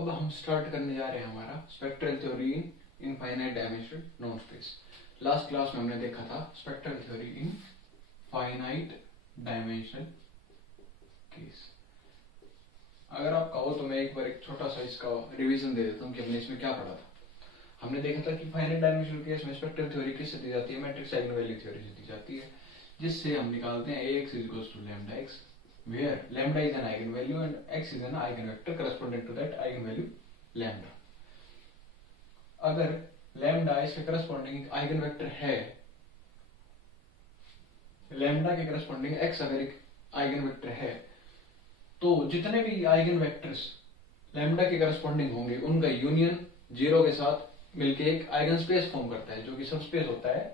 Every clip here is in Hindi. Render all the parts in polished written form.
अब हम स्टार्ट करने जा रहे हैं हमारा स्पेक्ट्रल थ्योरी इन infinite dimensional non space. Last class में हमने देखा था स्पेक्ट्रल थ्योरी इन फाइनाइट डायमेंशनल केस। अगर आप कहो तो मैं एक बार एक छोटा सा इसका रिवीजन दे देता हूँ कि हमने इसमें क्या पढ़ा था। हमने देखा था कि फाइनाइट डायमेंशनल केस में स्पेक्ट्रल थ्योरी किससे दी जाती है, मैट्रिक्स आइगन वैल्यू थ्योरी से दी जाती है, जिससे हम निकालते हैं ax = λx where lambda is an eigenvalue and x is an eigenvector corresponding to that eigenvalue lambda। अगर lambda इसके करस्पॉन्डिंग आइगनवेक्टर है, lambda के करस्पॉन्डिंग x अगर एक आइगनवेक्टर है, तो जितने भी आइगनवेक्टर्स lambda के करस्पॉन्डिंग होंगे उनका यूनियन 0 के साथ मिलके एक आइगन स्पेस फॉर्म करता है, जो कि सब स्पेस होता है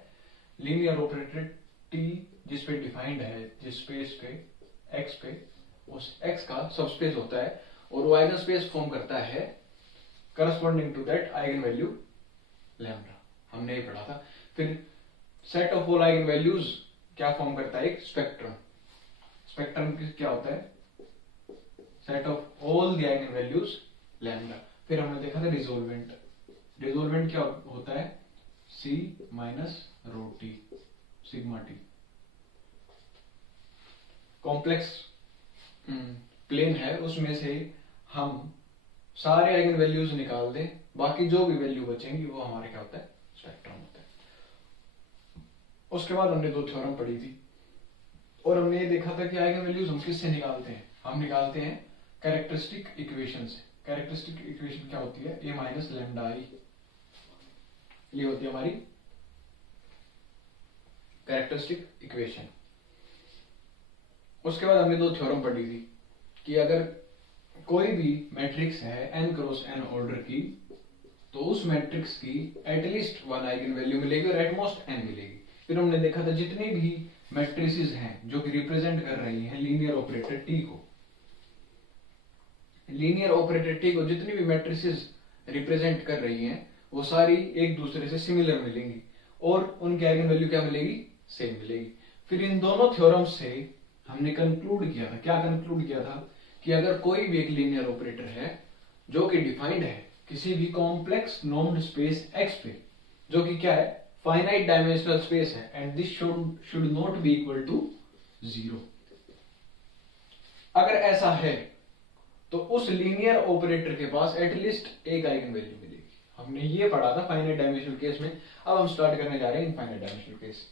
लीनियर ऑपरेटर t जिसपे डिफाइंड है, जिस स्पेस पे x पे, उस x का सब स्पेस होता है और वो आइगन स्पेस फॉर्म करता है corresponding to that eigenvalue lambda. हमने ये पढ़ा था। फिर set of all eigenvalues क्या फॉर्म करता है, एक स्पेक्ट्रम। स्पेक्ट्रम क्या होता है, set of all the eigenvalues lambda. फिर हमने देखा था रिजोल्वेंट। रिजोल्वेंट क्या होता है, c - ρt sigma t। Complex plane है, उसमें से हम सारे आइगन वैल्यूज निकाल दें, बाकी जो भी वैल्यू बचेंगी वो हमारे क्या होता है, स्पेक्ट्रम होता है। उसके बाद हमने दो थ्योरम पढ़ी थी और हमने ये देखा था कि आइगन वैल्यूज हम किससे निकालते हैं, हम निकालते हैं कैरेक्टरिस्टिक इक्वेशन से। कैरेक्टरिस्टिक इक्वेशन क्या होती है, a - λI, ये होती है हमारी कैरेक्टरिस्टिक इक्वेशन। उसके बाद हमने दो थ्योरम पढ़ी थी कि अगर कोई भी मैट्रिक्स है n क्रॉस n ऑर्डर की, तो उस मैट्रिक्स की एटलीस्ट 1 आइगन वैल्यू मिलेगी और एटमोस्ट n मिलेगी। फिर हमने देखा था जितनी भी मैट्रिसेस हैं जो कि रिप्रेजेंट कर रही हैं लीनियर ऑपरेटर t को, लीनियर ऑपरेटर t को जितनी भी मैट्रिसेस रिप्रेजेंट कर रही हैं वो सारी एक दूसरे से सिमिलर मिलेंगी और उनकी आइगन वैल्यू क्या मिलेगी, सेम मिलेगी। फिर इन दोनों थ्योरम्स से हमने कंक्लूड किया था, क्या कंक्लूड किया था कि अगर कोई भी एक लीनियर ऑपरेटर है जो कि डिफाइंड है किसी भी कॉम्प्लेक्स नॉर्म्ड स्पेस x पे, जो कि क्या है, फाइनाइट डायमेंशनल स्पेस है, and this should not be equal to 0। अगर ऐसा है तो उस लीनियर ऑपरेटर के पास एटलीस्ट एक आइगन वैल्यू मिलेगी। हमने ये पढ़ा था फाइनाइट डायमेंशनल केस में। अब हम स्टार्ट करने जा रहे हैं infinite dimensional case.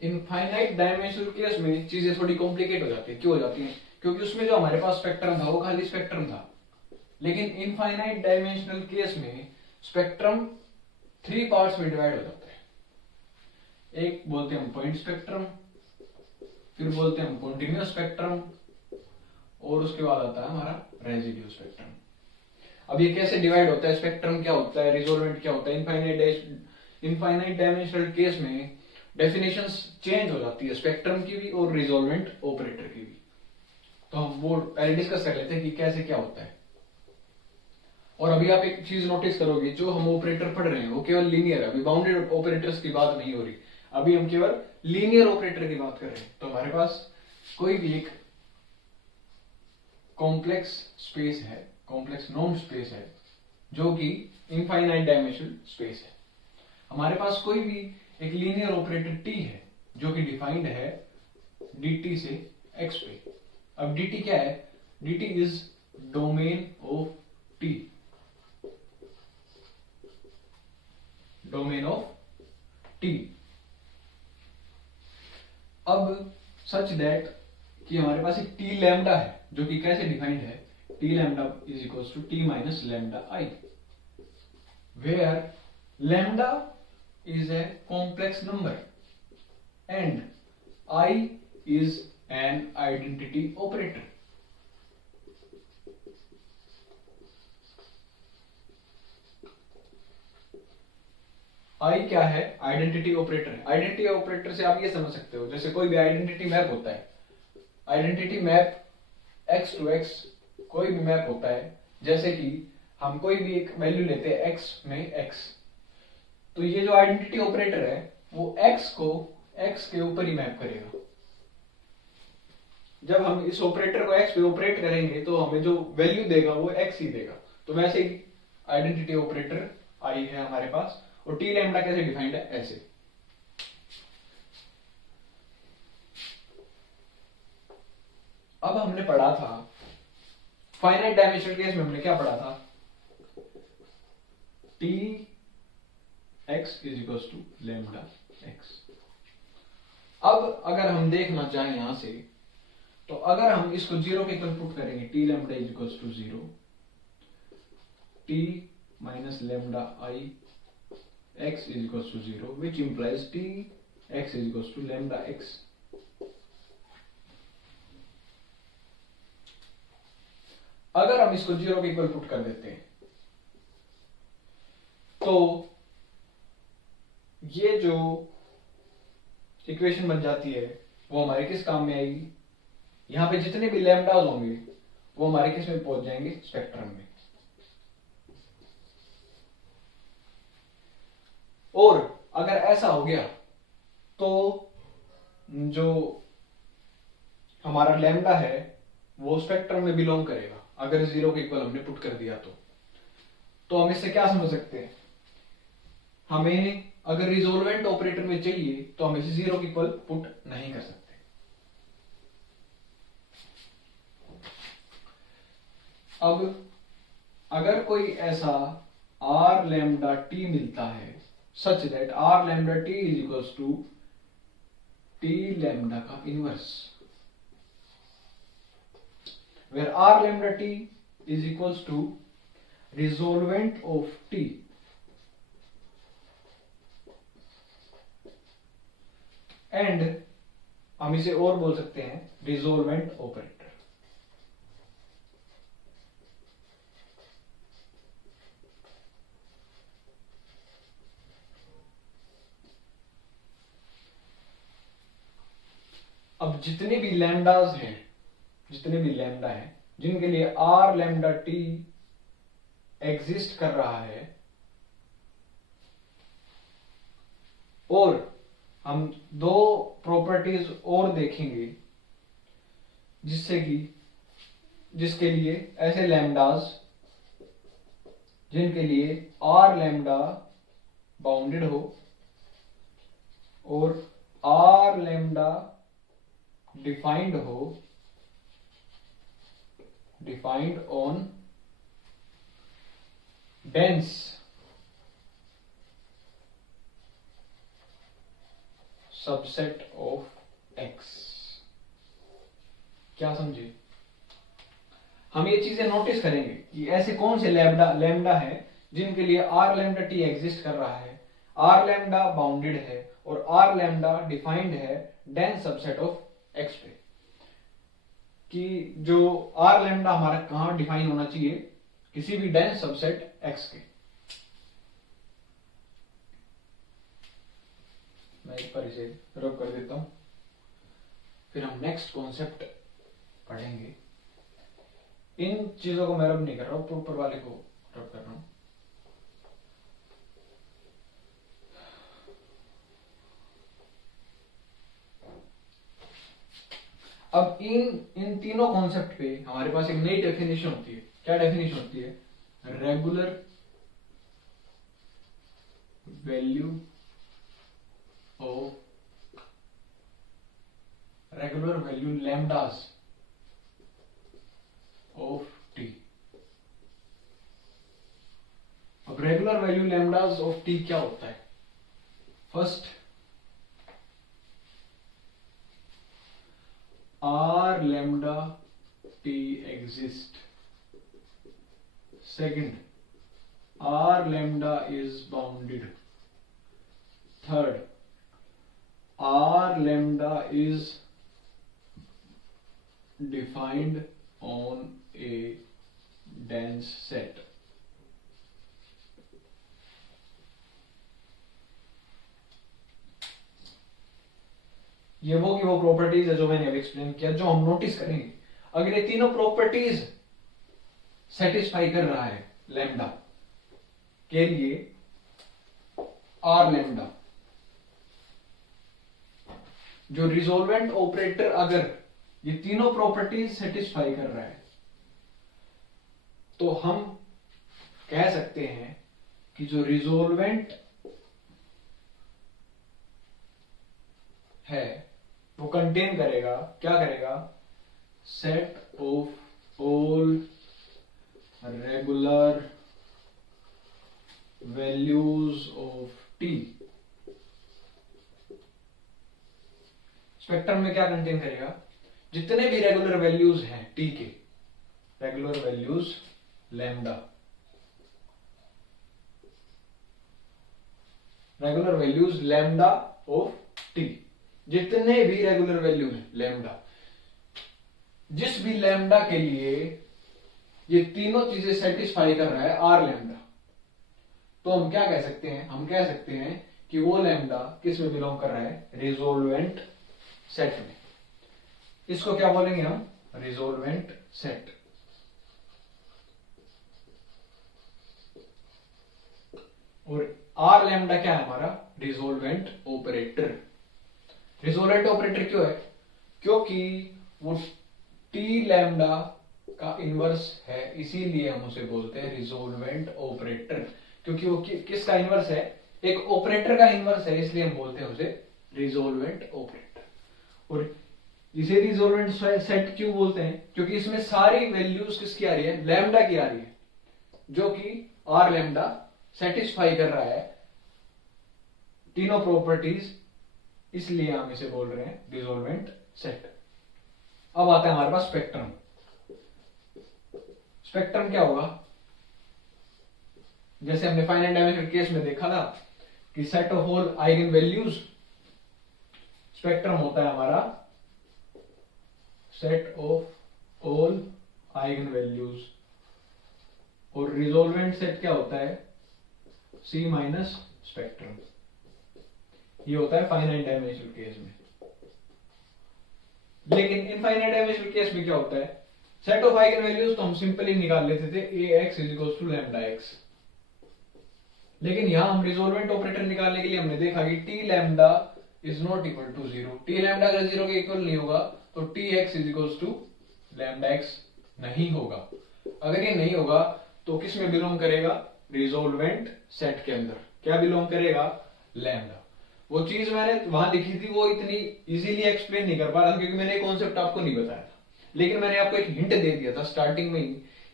Infinite dimensional case में चीजें थोड़ी कॉम्प्लिकेट हो जाती है। क्यों हो जाती हैं, क्योंकि उसमें जो हमारे पास स्पेक्ट्रम था वो खाली स्पेक्ट्रम था, लेकिन इनफाइनाइट डायमेंशनल केस में स्पेक्ट्रम 3 पार्ट्स में डिवाइड हो जाता है। एक बोलते हैं हम पॉइंट स्पेक्ट्रम, फिर बोलते हैं हम कॉन्टिन्यूअस स्पेक्ट्रम, और उसके बाद आता है हमारा रेजिड्यू स्पेक्ट्रम। अब ये कैसे डिवाइड होता है, स्पेक्ट्रम क्या होता है, रिजोल्वेंट क्या होता है, इनफाइनाइट डायमेंशनल केस में डेफिनेशंस चेंज हो जाती है, स्पेक्ट्रम की भी और रिजोल्वेंट ऑपरेटर की भी। तो हम वो पहले डिस्कस कर लेते हैं कि कैसे क्या होता है। और अभी आप एक चीज नोटिस करोगे, जो हम ऑपरेटर पढ़ रहे हैं वो केवल लीनियर है, अभी बाउंडेड ऑपरेटर्स की बात नहीं हो रही, अभी हम केवल लीनियर ऑपरेटर की बात कर रहे हैं। तो हमारे पास कोई भी एक कॉम्प्लेक्स स्पेस है, कॉम्प्लेक्स नॉर्म्ड स्पेस है, जो कि इनफाइनाइट डायमेंशनल स्पेस है। हमारे पास कोई भी एक लीनियर ऑपरेटर t है जो कि डिफाइंड है dt से x पे। अब dt क्या है, dt is domain of t, domain of t। अब सच दैट कि हमारे पास एक t लैम्डा है जो कि कैसे डिफाइंड है, t lambda is equal to t minus lambda i, where lambda is a complex number and I is an identity operator। I क्या है, आइडेंटिटी ऑपरेटर है। आइडेंटिटी ऑपरेटर से आप ये समझ सकते हो, जैसे कोई भी आइडेंटिटी मैप होता है, identity map x to x कोई भी मैप होता है, जैसे कि हम कोई भी एक वैल्यू लेते हैं x में x, तो ये जो आइडेंटिटी ऑपरेटर है वो x को x के ऊपर ही मैप करेगा। जब हम इस ऑपरेटर को x पे ऑपरेट करेंगे तो हमें जो वैल्यू देगा वो x ही देगा। तो वैसे ही आइडेंटिटी ऑपरेटर आई है हमारे पास। और टी लैम्डा कैसे डिफाइंड है, ऐसे। अब हमने पढ़ा था फाइनाइट डायमेंशनल केस में, हमने क्या पढ़ा था, T X is equals to lambda X. अब अगर हम देखना चाहें यहां से, तो अगर हम इसको जीरो के इक्वल पुट करेंगे, T lambda is equals to zero, T minus lambda I X is equals to zero, which implies T X is equals to lambda X. अगर हम इसको जीरो के इक्वल पुट कर देते हैं तो ये जो इक्वेशन बन जाती है वो हमारे किस काम में आएगी, यहां पे जितने भी लैम्डास होंगे वो हमारे किस में पहुंच जाएंगे, स्पेक्ट्रम में। और अगर ऐसा हो गया तो जो हमारा लैम्डा है वो स्पेक्ट्रम में बिलोंग करेगा, अगर जीरो के इक्वल हमने पुट कर दिया तो हम इससे क्या समझ सकते हैं, हमें अगर रिजोल्वेंट ऑपरेटर में चाहिए तो हम इसे जीरो के इक्वल पुट नहीं कर सकते। अब अगर कोई ऐसा आर लैम्डा टी मिलता है such that R lambda T is equals to T lambda का inverse, where r lambda t is equals to resolvent of t and हम इसे और बोल सकते हैं रिजोल्वेंट ऑपरेटर। अब जितने भी लैम्डास हैं, जितने भी लैम्डा है जिनके लिए आर लैम्डा टी एग्जिस्ट कर रहा है, और हम दो प्रॉपर्टीज और देखेंगे जिसके लिए ऐसे लैम्डास जिनके लिए आर लैम्डा बाउंडेड हो और आर लैम्डा डिफाइंड हो, defined on dense subset of X। क्या समझे, हम ये चीजें नोटिस करेंगे कि ऐसे कौन से लैम्डा है जिनके लिए आर लैम्डा टी एग्जिस्ट कर रहा है, आर लैम्डा बाउंडेड है और आर लैम्डा डिफाइंड है डेंस सबसेट ऑफ एक्स पे। कि जो आर लैम्डा हमारा कहां डिफाइन होना चाहिए, किसी भी डेंस सबसेट एक्स के। मैं एक बार इसे रब कर देता हूं, फिर हम नेक्स्ट कॉन्सेप्ट पढ़ेंगे। इन चीजों को मैं रब नहीं कर रहा हूं, ऊपर वाले को रब कर रहा हूं। अब इन तीनों कॉन्सेप्ट पे हमारे पास एक नई डेफिनेशन होती है। क्या डेफिनेशन होती है, रेगुलर वैल्यू लैम्डास ऑफ टी। अब रेगुलर वैल्यू लैम्डास ऑफ टी क्या होता है, first R lambda t exist, second R lambda is bounded, third R lambda is defined on a dense set। ये वो की वो प्रॉपर्टीज है जो मैंने अभी एक्सप्लेन किया, जो हम नोटिस करेंगे। अगर ये तीनों प्रॉपर्टीज सेटिस्फाई कर रहा है लैम्डा के लिए आर लैम्डा, जो रिजोल्वेंट ऑपरेटर अगर ये तीनों प्रॉपर्टीज सेटिस्फाई कर रहा है तो हम कह सकते हैं कि जो रिजोल्वेंट है वो कंटेन करेगा, क्या करेगा, set of all regular values of T. Spectrum में क्या कंटेन करेगा, जितने भी रेगुलर वैल्यूज हैं टी के, regular values lambda, regular values lambda of T, जितने भी रेगुलर वैल्यू हैं लैम्डा, जिस भी लैम्डा के लिए ये तीनों चीजें सेटिस्फाई कर रहा है आर लैम्डा, तो हम क्या कह सकते हैं, हम कह सकते हैं कि वो लैम्डा किस में बिलोंग कर रहा है, रिजोल्वेंट सेट में। इसको क्या बोलेंगे हम, रिजोल्वेंट सेट। और आर लैम्डा क्या है हमारा, रिजोल्वेंट ऑपरेटर। रिजोल्वेंट ऑपरेटर क्यों है, क्योंकि वो टी लैम्डा का इनवर्स है, इसीलिए हम उसे बोलते हैं रिजोल्वेंट ऑपरेटर, क्योंकि वो किसका इनवर्स है, एक ऑपरेटर का इनवर्स है, इसलिए हम बोलते हैं उसे रिजोल्वेंट ऑपरेटर। और इसे रिजोल्वेंट सेट क्यों बोलते हैं, क्योंकि इसमें सारी वैल्यूज किसकी आ रही है, लैम्डा की आ रही है, जो कि आर लैम्डा सेटिस्फाई कर रहा है तीनों प्रॉपर्टीज, इसलिए हम इसे बोल रहे हैं रिजोल्वेंट सेट। अब आता है हमारे पास स्पेक्ट्रम। स्पेक्ट्रम क्या होगा, जैसे हमने फाइनाइट डायमेंशनल केस में देखा था कि set of all eigen values, spectrum होता है हमारा set of all eigen values, और रिजोल्वेंट सेट क्या होता है, सी माइनस स्पेक्ट्रम। ये होता है फाइनाइट डायमेंशनल केस में। लेकिन इनफाइनाइट डायमेंशनल केस में क्या होता है, सेट ऑफ आइगन वैल्यूज तो हम सिंपली निकाल लेते थे ax is to lambda X, लेकिन यहां हम रिजोल्वेंट ऑपरेटर निकालने के लिए हमने देखा कि T lambda is not equal to zero. T lambda अगर जीरो के इक्वल नहीं होगा तो T X is equal to lambda X नहीं होगा। अगर ये नहीं होगा तो किस में बिलोंग करेगा, रिजोल्वेंट सेट के अंदर क्या बिलोंग करेगा, लैम्डा। वो चीज मैंने वहां लिखी थी वो इतनी इजीली एक्सप्लेन नहीं कर पा रहा था क्योंकि मैंने कॉन्सेप्ट आपको नहीं बताया था, लेकिन मैंने आपको एक हिंट दे दिया था स्टार्टिंग में ही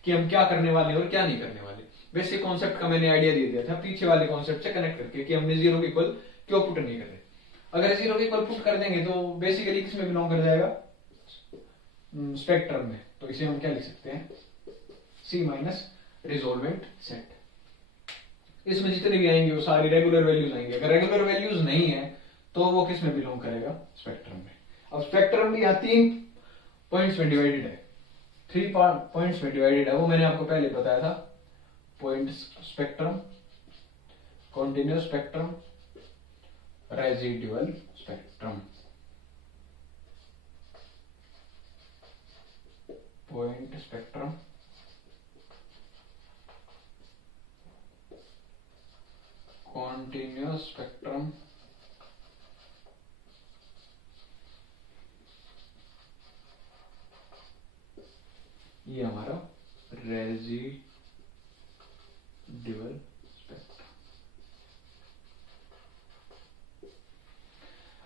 कि हम क्या करने वाले और क्या नहीं करने वाले। बेसिक कॉन्सेप्ट का मैंने आइडिया दे दिया था पीछे वाले कॉन्सेप्ट से कनेक्ट करके कि हमने जीरो इक्वल क्यों पुट नहीं कर रहे। अगर जीरो इक्वल पुट कर देंगे तो बेसिकली किस में बिलोंग कर जाएगा, स्पेक्ट्रम में। तो इसे हम क्या लिख सकते हैं, सी माइनस रिजोल्वेंट सेट। इसमें जितने भी आएंगे वो सारी रेगुलर वैल्यूज आएंगे। अगर रेगुलर वैल्यूज नहीं है तो वो किस में बिलोंग करेगा, स्पेक्ट्रम में। अब स्पेक्ट्रम भी यहाँ 3 पॉइंट्स में डिवाइडेड है, 3 पॉइंट्स में डिवाइडेड है, वो मैंने आपको पहले बताया था। Point spectrum, continuous spectrum, residual spectrum. Point spectrum, continuous spectrum, ये हमारा रेजिडुअल स्पेक्ट्रम।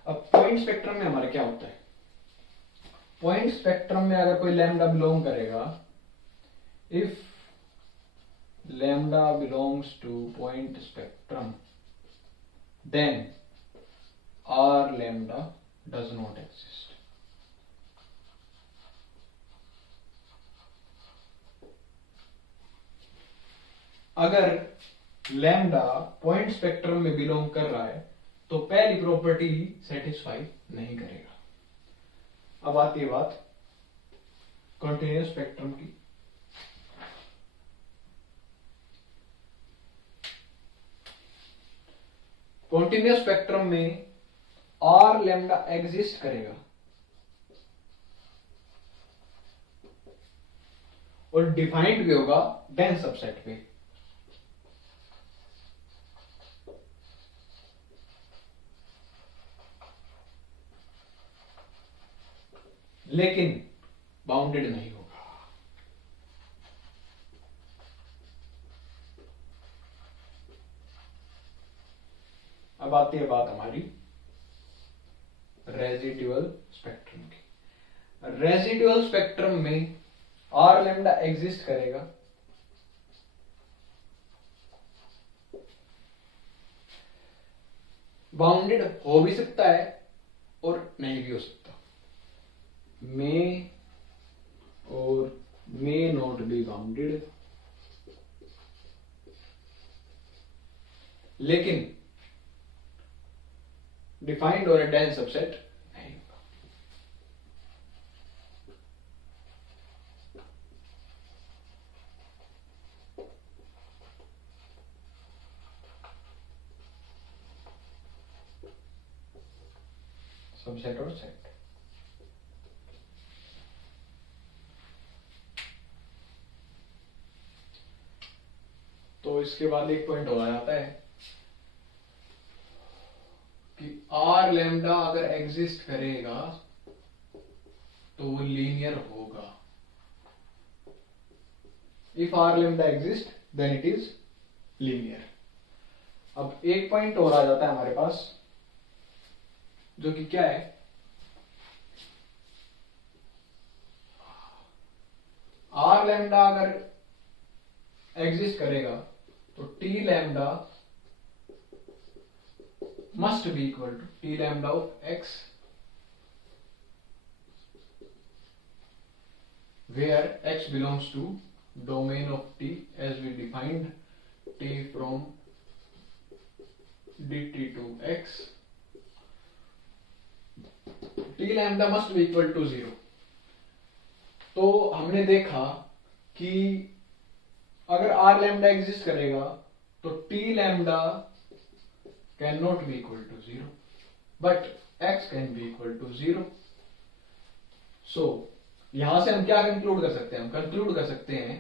अब पॉइंट स्पेक्ट्रम में हमारा क्या होता है, पॉइंट स्पेक्ट्रम में अगर कोई लैम्डा बिलोंग करेगा, if lambda belongs to point spectrum then R lambda does not exist. अगर लैम्डा पॉइंट स्पेक्ट्रम में बिलोंग कर रहा है तो पहली प्रॉपर्टी सेटिस्फाई नहीं करेगा। अब आती है बात कॉन्टिन्यूअस स्पेक्ट्रम की। कॉन्टिन्यूअस स्पेक्ट्रम में आर लैम्डा एग्जिस्ट करेगा और डिफाइंड भी होगा डेंस सबसेट पे। लेकिन बाउंडेड नहीं होगा। अब आती है बात हमारी रेजिडुअल स्पेक्ट्रम की। रेजिडुअल स्पेक्ट्रम में आर लैम्डा एग्जिस्ट करेगा, बाउंडेड हो भी सकता है और नहीं भी हो सकता, मे और मे नॉट बी बाउंडेड, लेकिन डिफाइंड और डेंस सबसेट नहीं होगा। सबसेट और सेट। तो इसके बाद एक पॉइंट और आ जाता है कि आर लैम्डा अगर एग्जिस्ट करेगा तो वो लीनियर होगा। If R lambda exist then it is linear. अब एक पॉइंट और आ जाता है हमारे पास, जो कि क्या है, आर लैम्डा अगर एग्जिस्ट करेगा तो T lambda must be equal to t lambda of x, where x belongs to domain of t as we defined t from dt to x. t lambda must be equal to 0. तो हमने देखा कि अगर r lambda एग्जिस्ट करेगा तो t lambda cannot be equal to 0, but x can be equal to 0. So यहां से हम क्या कंक्लूड कर सकते हैं? हम कंक्लूड कर सकते हैं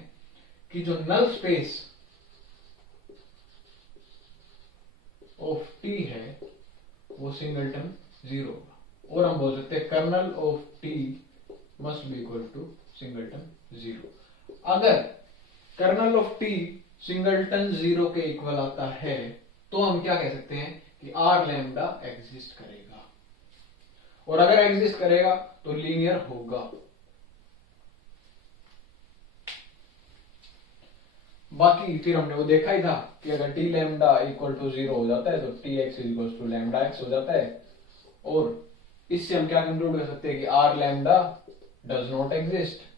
कि जो नल स्पेस ऑफ टी है वो सिंगलटन 0 होगा, और हम बोल सकते हैं kernel of T must be equal to singleton 0। अगर कर्नल ऑफ टी सिंगलटन 0 के इक्वल आता है तो हम क्या कह सकते हैं कि आर लैम्डा एग्जिस्ट करेगा, और अगर एग्जिस्ट करेगा तो लीनियर होगा। बाकी फिर हमने वो देखा ही था कि अगर टी लैम्डा इक्वल टू 0 हो जाता है तो T X equal to lambda X हो जाता है, और इससे हम क्या कंक्लूड कर सकते हैं कि R lambda does not exist.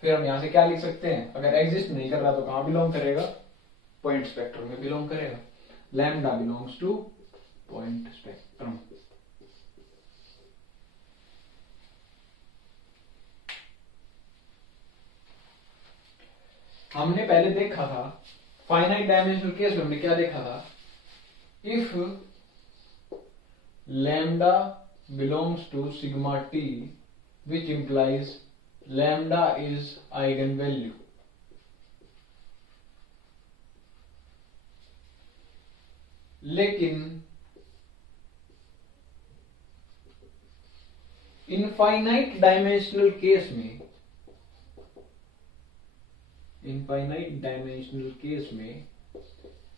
फिर हम यहां से क्या लिख सकते हैं? अगर एग्जिस्ट नहीं कर रहा तो कहां बिलोंग करेगा? पॉइंट स्पेक्ट्रम में बिलोंग करेगा। Lambda belongs to point spectrum. हमने पहले देखा था फाइनाइट डायमेंशनल केस में, हमने क्या देखा था? If lambda belongs to sigma T which implies lambda is eigenvalue, लेकिन इनफाइनाइट डायमेंशनल केस में, इनफाइनाइट डायमेंशनल केस में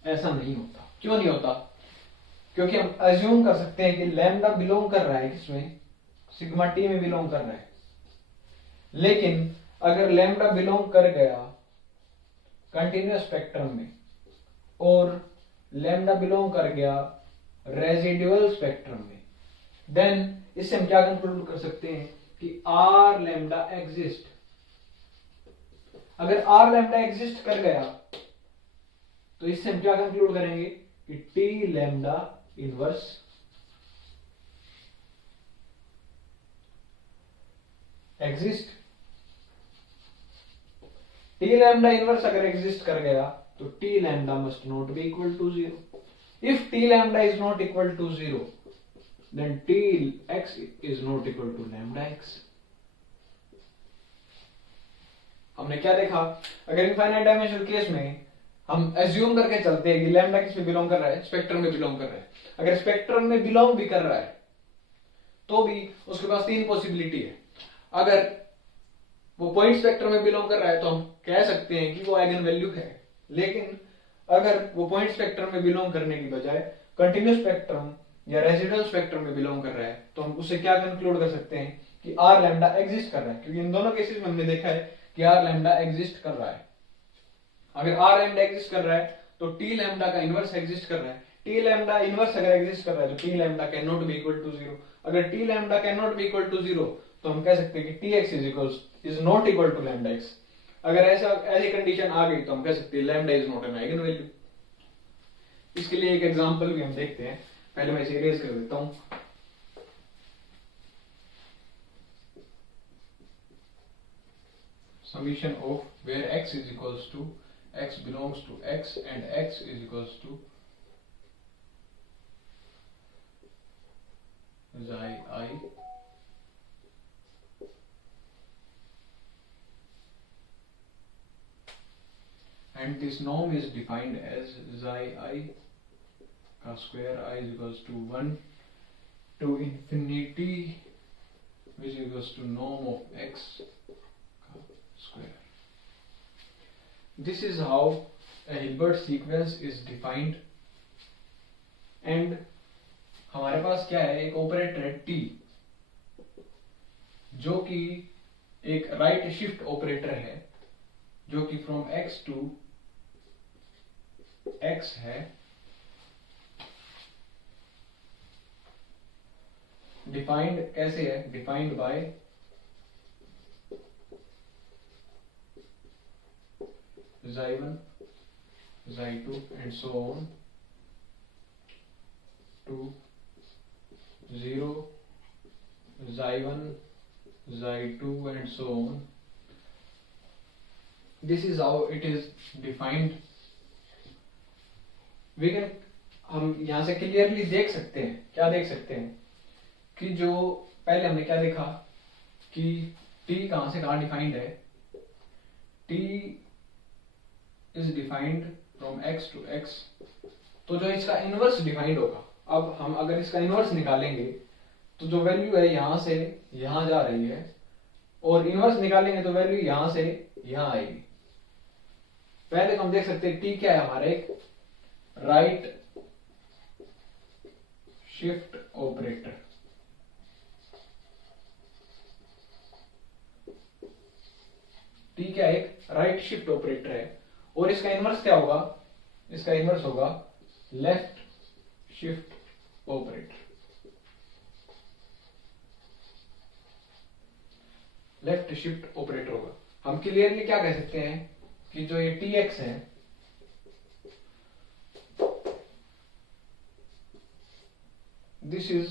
ऐसा नहीं होता। क्यों नहीं होता? क्योंकि हम अज्यूम कर सकते हैं कि लैम्डा बिलोंग कर रहा है किसमें? सिग्मा टी में बिलोंग कर रहा है। लेकिन अगर लैम्डा बिलोंग कर गया कंटिन्यूअस स्पेक्ट्रम में और लैम्डा बिलोंग कर गया रेजिडुअल स्पेक्ट्रम में, देन इससे हम क्या कंक्लूड कर सकते हैं कि आर लैम्डा एग्जिस्ट। अगर आर लैम्डा एग्जिस्ट कर गया तो इससे हम क्या कंक्लूड करेंगे कि T lambda inverse exist. T lambda inverse अगर एग्जिस्ट कर गया तो T lambda must not be equal to 0। If T lambda is not equal to 0 then T X is not equal to lambda X. हमने क्या देखा? अगर इनफाइनाइट डायमेंशनल केस में हम एज्यूम करके चलते हैं कि लैम्डा किस में बिलोंग कर रहा है, स्पेक्ट्रम में बिलोंग कर रहा है। अगर स्पेक्ट्रम में बिलोंग भी कर रहा है तो भी उसके पास तीन पॉसिबिलिटी है। अगर वो पॉइंट स्पेक्ट्रम में बिलोंग कर रहा है तो हम कह सकते हैं कि वो आइगन वैल्यू है। लेकिन अगर वो पॉइंट स्पेक्ट्रम में बिलोंग करने की बजाय कंटिन्यूस स्पेक्ट्रम या रेसिडुअल स्पेक्ट्रम में बिलोंग कर रहा है तो हम उससे क्या कंक्लूड कर सकते हैं कि आर लैम्डा एग्जिस्ट कर रहा है, क्योंकि इन दोनों केसेस में हमने देखा है कि आर लैम्डा एग्जिस्ट कर रहा है। अगर आर लैम्डा एग्जिस्ट कर रहा है तो टी लैम्डा का इनवर्स एग्जिस्ट कर रहा है। टी लैम्डा इनवर्स अगर एग्जिस्ट कर रहा है तो T lambda can not be equal to 0। अगर T lambda can not be equal to 0 तो हम कह सकते हैं कि T X is not equal to lambda X. अगर ऐसी कंडीशन आ गई तो हम कह सकते हैं lambda is not an eigen value. इसके लिए एक एग्जांपल भी हम देखते हैं। पहले मैं इसे इरेज कर देता हूं। Summation of where x is equals to x belongs to x and x is equals to xi I and this norm is defined as xi I का square I is equals to 1 to infinity which is equals to norm of x square. This is how a Hilbert sequence is defined and हमारे पास क्या है, एक ऑपरेटर है t जो कि एक राइट शिफ्ट ऑपरेटर है जो कि फ्रॉम x टू x है, डिफाइंड कैसे है, defined by xi1 xi2 and so on to 0 xi1 xi2 and so on. This is how it is defined. We can हम यहां से क्लियरली देख सकते हैं, क्या देख सकते हैं कि जो पहले हमने क्या देखा कि t कहां से कहां डिफाइंड है, t is defined from x to x, तो जो इसका इनवर्स डिफाइंड होगा। अब हम अगर इसका इनवर्स निकालेंगे तो जो वैल्यू है यहां से यहां जा रही है और इनवर्स निकालेंगे तो वैल्यू यहां से यहां आएगी। पहले तो हम देख सकते हैं t क्या है हमारा, एक राइट शिफ्ट ऑपरेटर। t क्या एक राइट शिफ्ट ऑपरेटर है और इसका इनवर्स क्या होगा, इसका इनवर्स होगा left shift operator. Left shift operator होगा। हम क्लियरली क्या कह सकते हैं कि जो ये tx है this is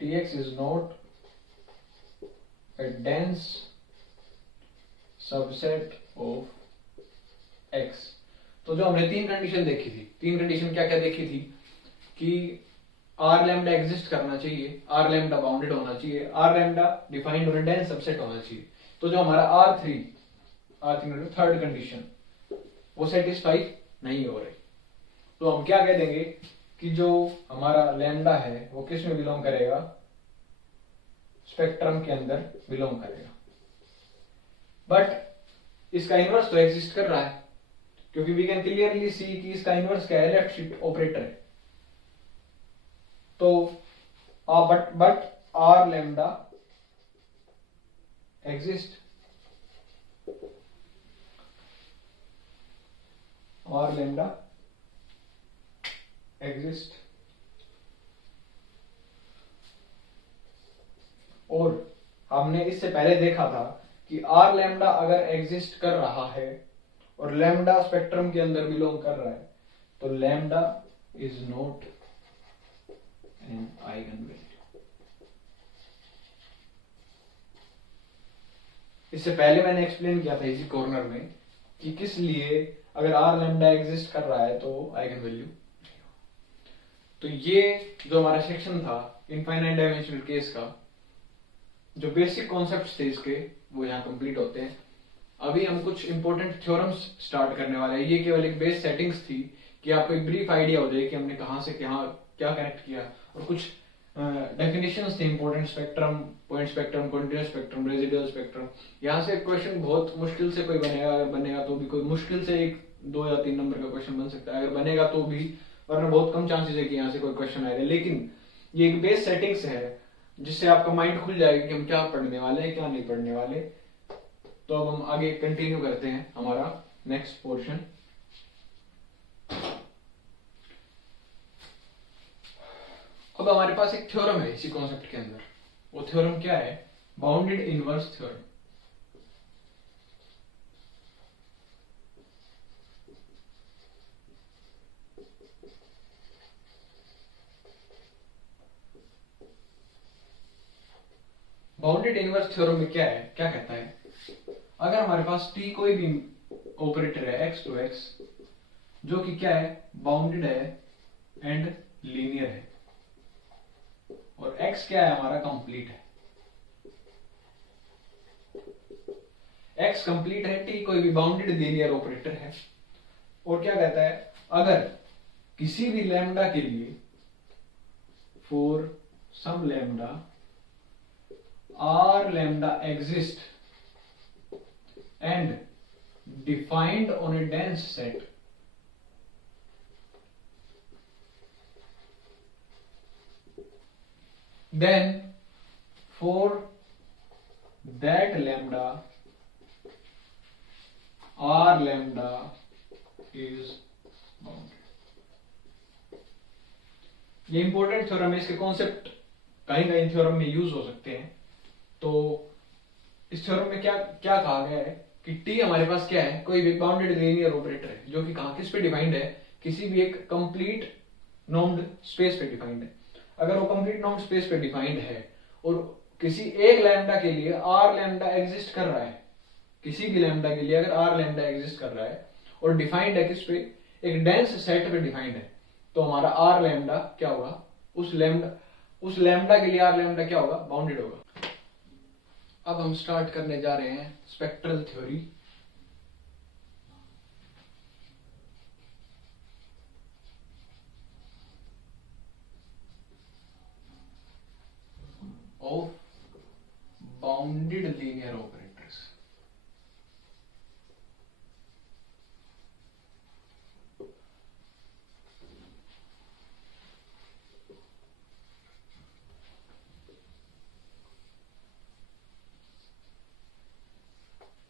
tx is not a dense subset of x। तो जो हमने तीन कंडीशन देखी थी, तीन कंडीशन क्या क्या देखी थी कि आर लैम्डा एग्जिस्ट करना चाहिए, आर लैम्डा बाउंडेड होना चाहिए, आर लैम्डा डिफाइंड और डेंस सबसेट होना चाहिए। तो जो हमारा R3 थर्ड कंडीशन वो सेटिस्फाई नहीं हो रही, तो हम क्या कह देंगे कि जो हमारा लैम्डा है वो किस में बिलोंग करेगा, स्पेक्ट्रम के अंदर बिलोंग करेगा। बट इसका इनवर्स तो एग्जिस्ट कर रहा है क्योंकि वी कैन क्लियरली सी कि इसका इनवर्स क्या है, लेफ्ट शिफ्ट ऑपरेटर है। तो but R lambda exist, R lambda exist और हमने इससे पहले देखा था कि आर लैम्डा अगर एग्जिस्ट कर रहा है और लैम्डा स्पेक्ट्रम के अंदर बिलोंग कर रहा है तो lambda is not an eigen value. इससे पहले मैंने एक्सप्लेन किया था इसी कॉर्नर में कि किस लिए अगर आर लैम्डा एग्जिस्ट कर रहा है तो आइगन वैल्यू। तो ये जो हमारा सेक्शन था इनफाइनाइट डायमेंशनल केस का, जो बेसिक कॉन्सेप्ट्स थे इसके वो यहाँ कंप्लीट होते हैं। अभी हम कुछ इंपॉर्टेंट थ्योरम्स स्टार्ट करने वाले हैं। ये केवल एक बेस सेटिंग्स थी कि आपको एक ब्रीफ आइडिया हो जाए कि हमने कहाँ से कहाँ क्या कनेक्ट किया, और कुछ डेफिनेशंस थे important, spectrum, point spectrum, continuous spectrum, residual spectrum. यहाँ से क्वेश्चन बहुत मुश्किल से कोई बनेगा, अगर बनेगा तो भी कोई मुश्किल से 1, 2 या 3 नंबर का क्वेश्चन बन सकता है, अगर बनेगा तो भी, वरना बहुत कम चांसेस है कि यहाँ से कोई क्वेश्चन आएगा। लेकिन ये एक बेस सेटिंग्स है जिससे आपका माइंड खुल जाएगा कि हम क्या पढ़ने वाले हैं, क्या नहीं पढ़ने वाले। तो अब हम आगे कंटिन्यू करते हैं हमारा नेक्स्ट पोर्शन। अब हमारे पास एक थ्योरम है इसी कॉन्सेप्ट के अंदर। वो थ्योरम क्या है? Bounded inverse theorem. Bounded inverse theorem में क्या है, क्या कहता है? अगर हमारे पास t कोई भी ऑपरेटर है x टू x जो कि क्या है, बाउंडेड है एंड लीनियर है, और x क्या है हमारा, कंप्लीट है। x कंप्लीट है, t कोई भी बाउंडेड लीनियर ऑपरेटर है। और क्या कहता है? अगर किसी भी लैम्डा के लिए, for some lambda r lambda exist and defined on a dense set, then for that lambda r lambda is bounded। ये इंपॉर्टेंट थ्योरम है, इसके कॉन्सेप्ट कहीं कहीं थ्योरम में यूज हो सकते हैं। तो इस थ्योरम में क्या क्या कहा गया है कि t हमारे पास क्या है, कोई भी बाउंडेड लीनियर ऑपरेटर है जो कि कहां किस पे डिफाइंड है, किसी भी एक कंप्लीट नॉर्म्ड स्पेस पे डिफाइंड है। अगर वो कंप्लीट नॉर्म्ड स्पेस पे डिफाइंड है और किसी एक लैम्डा के लिए r लैम्डा एग्जिस्ट कर रहा है, किसी भी लैम्डा के लिए अगर r लैम्डा एग्जिस्ट कर रहा है और डिफाइंड है किस पे, एक डेंस सेट पे डिफाइंड है, तो हमारा r लैम्डा क्या होगा, उस लैम्डा के लिए r लैम्डा क्या होगा, बाउंडेड होगा। अब हम स्टार्ट करने जा रहे हैं spectral theory. Of bounded linear operators.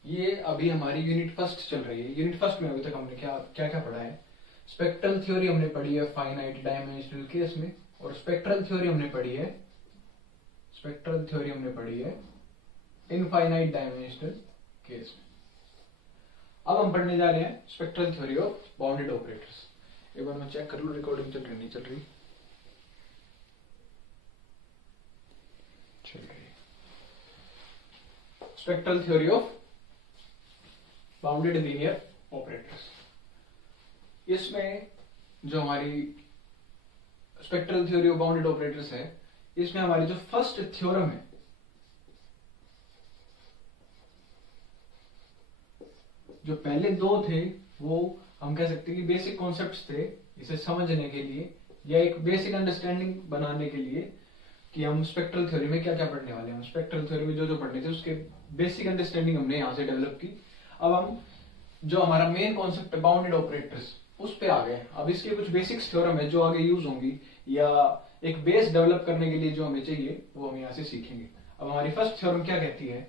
ये अभी हमारी यूनिट फर्स्ट चल रही है। यूनिट फर्स्ट में अभी तक हमने क्या क्या क्या पढ़ा है? स्पेक्ट्रल थ्योरी हमने पढ़ी है फाइनाइट डायमेंशनल केस में, और स्पेक्ट्रल थ्योरी हमने पढ़ी है इनफाइनाइट डायमेंशनल केस में। अब हम पढ़ने जा रहे हैं spectral theory of bounded operators. एक बार मैं चेक कर लूं रिकॉर्डिंग चल रही नहीं चल रही। Spectral theory of bounded linear operators. इसमें जो हमारी spectral theory of bounded operators है, इसमें हमारी जो फर्स्ट थ्योरम है, जो पहले दो थे वो हम कह सकते हैं कि बेसिक कॉन्सेप्ट्स थे इसे समझने के लिए या एक बेसिक अंडरस्टैंडिंग बनाने के लिए कि हम स्पेक्ट्रल थ्योरी में क्या क्या पढ़ने वाले हैं। हम स्पेक्ट्रल थ्योरी में जो जो पढ़ने थे उसके बेसिक अंडरस्टैंडिंग हमने यहाँ से डेवलप की। अब हम जो हमारा मेन कॉन्सेप्ट है बाउंडेड ऑपरेटर्स उस पे आ गए। अब इसके कुछ बेसिक्स थ्योरम है जो आगे यूज होंगी या एक बेस डेवलप करने के लिए जो हमें चाहिए वो हम यहाँ से सीखेंगे। अब हमारी फर्स्ट थ्योरम क्या कहती है?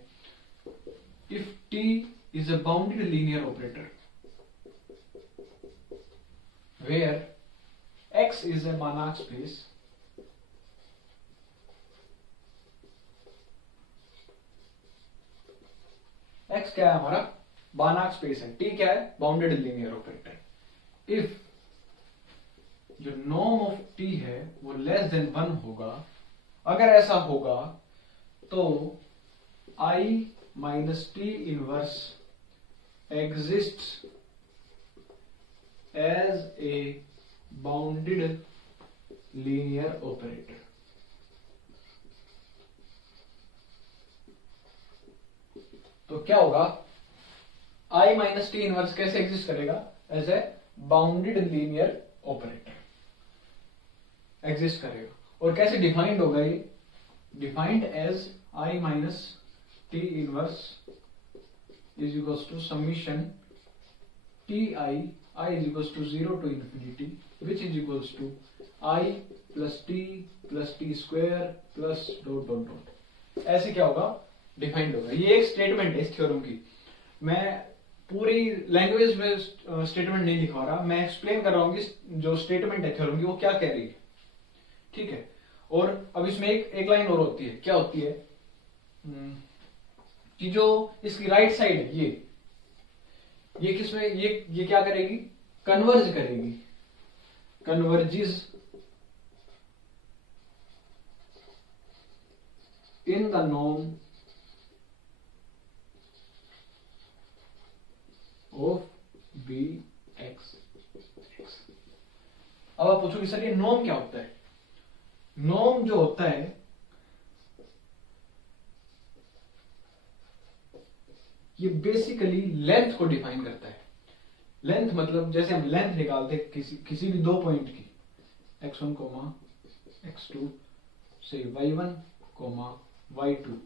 If t is a bounded linear operator where x is a Banach space x क्या है हमारा? Banach स्पेस है। t क्या है? Bounded linear operator. इफ जो नॉर्म ऑफ t है वो लेस देन 1 होगा, अगर ऐसा होगा तो I minus t inverse exists as a bounded linear operator। तो क्या होगा, I माइनस टी इनवर्स कैसे एग्जिस्ट करेगा, as a bounded linear operator exist करेगा। और कैसे डिफाइंड होगा ये, defined as I minus T inverse is equals to summation T I is equals to 0 to infinity which is equals to I plus T square plus dot dot dot. ऐसे क्या होगा, डिफाइंड होगा। ये एक स्टेटमेंट है इस थ्योरम की। मैं पूरी लैंग्वेज में स्टेटमेंट नहीं लिखवा रहा, मैं एक्सप्लेन कर रहा हूँ कि जो स्टेटमेंट है थ्योरम की वो क्या कह रही है, ठीक है। और अब इसमें एक लाइन और होती है, क्या होती है कि जो इसकी राइट साइड है ये किसमें, ये क्या करेगी, कन्वर्ज करेगी, converges in the norm of B X. अब आप पूछोगे सर ये नॉर्म क्या होता है। नॉर्म जो होता है ये बेसिकली लेंथ को डिफाइन करता है। लेंथ मतलब जैसे हम लेंथ निकालते किसी भी दो पॉइंट की, x1 x2 से y1 y2,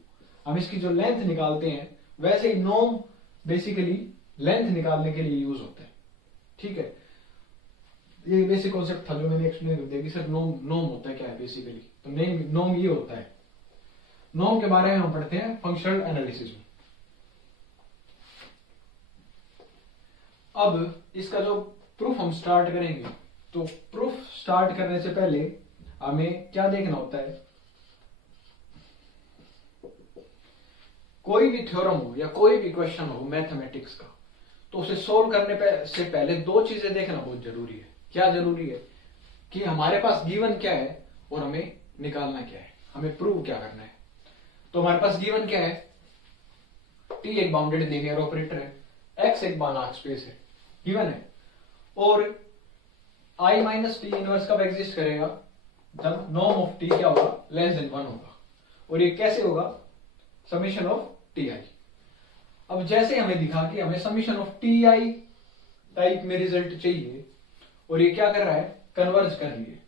हम इसकी जो लेंथ निकालते हैं वैसे ही नॉर्म बेसिकली लेंथ निकालने के लिए यूज होता है, ठीक है। ये बेसिक कॉन्सेप्ट था जो मैंने एक्सप्लेन कर दिया कि सर नॉर्म होता है क्या है बेसिकली। तो नॉर्म ये होता है। नॉर्म के बारे में हम पढ़ते हैं फंक्शनल एनालिसिस में। अब इसका जो प्रूफ हम स्टार्ट करेंगे, तो प्रूफ स्टार्ट करने से पहले हमें क्या देखना होता है, कोई भी थ्योरम हो या कोई भी क्वेश्चन हो मैथमेटिक्स का, तो उसे सोल्व करने से पहले दो चीजें देखना बहुत जरूरी है। क्या जरूरी है कि हमारे पास गिवन क्या है और हमें निकालना क्या है, हमें प्रूव क्या करना है। तो हमारे पास गिवन क्या है, टी एक बाउंडेड लीनियर ऑपरेटर है, एक्स एक बानार्क स्पेस है, गिवन है। और I माइनस टी इनवर्स कब एग्जिस्ट करेगा, जब नॉर्म ऑफ टी क्या होगा, लेस देन 1 होगा। और ये कैसे होगा, समीशन ऑफ टी आई। अब जैसे हमें दिखा कि हमें summation of T I type में रिजल्ट चाहिए और ये क्या कर रहा है, कन्वर्ज कर रही है।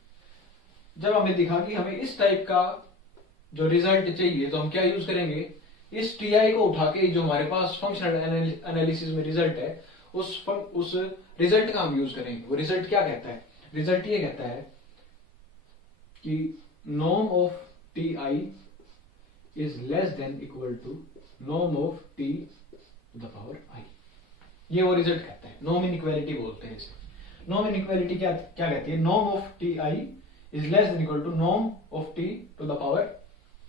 जब हमें दिखा कि हमें इस टाइप का जो रिजल्ट चाहिए तो हम क्या यूज करेंगे, इस टी आई को उठा के जो हमारे पास फंक्शनल एनालिसिस में रिजल्ट है उस रिजल्ट का हम यूज करेंगे। वो रिजल्ट क्या कहता है, रिजल्ट ये कहता है कि norm of T I is less than equal to norm of T to the power I. ये वो रिजल्ट कहता है, नॉर्म इनइक्वालिटी बोलते हैं इसे। नॉर्म इनइक्वालिटी क्या कहती है, norm of T I is less than equal to norm of T to the power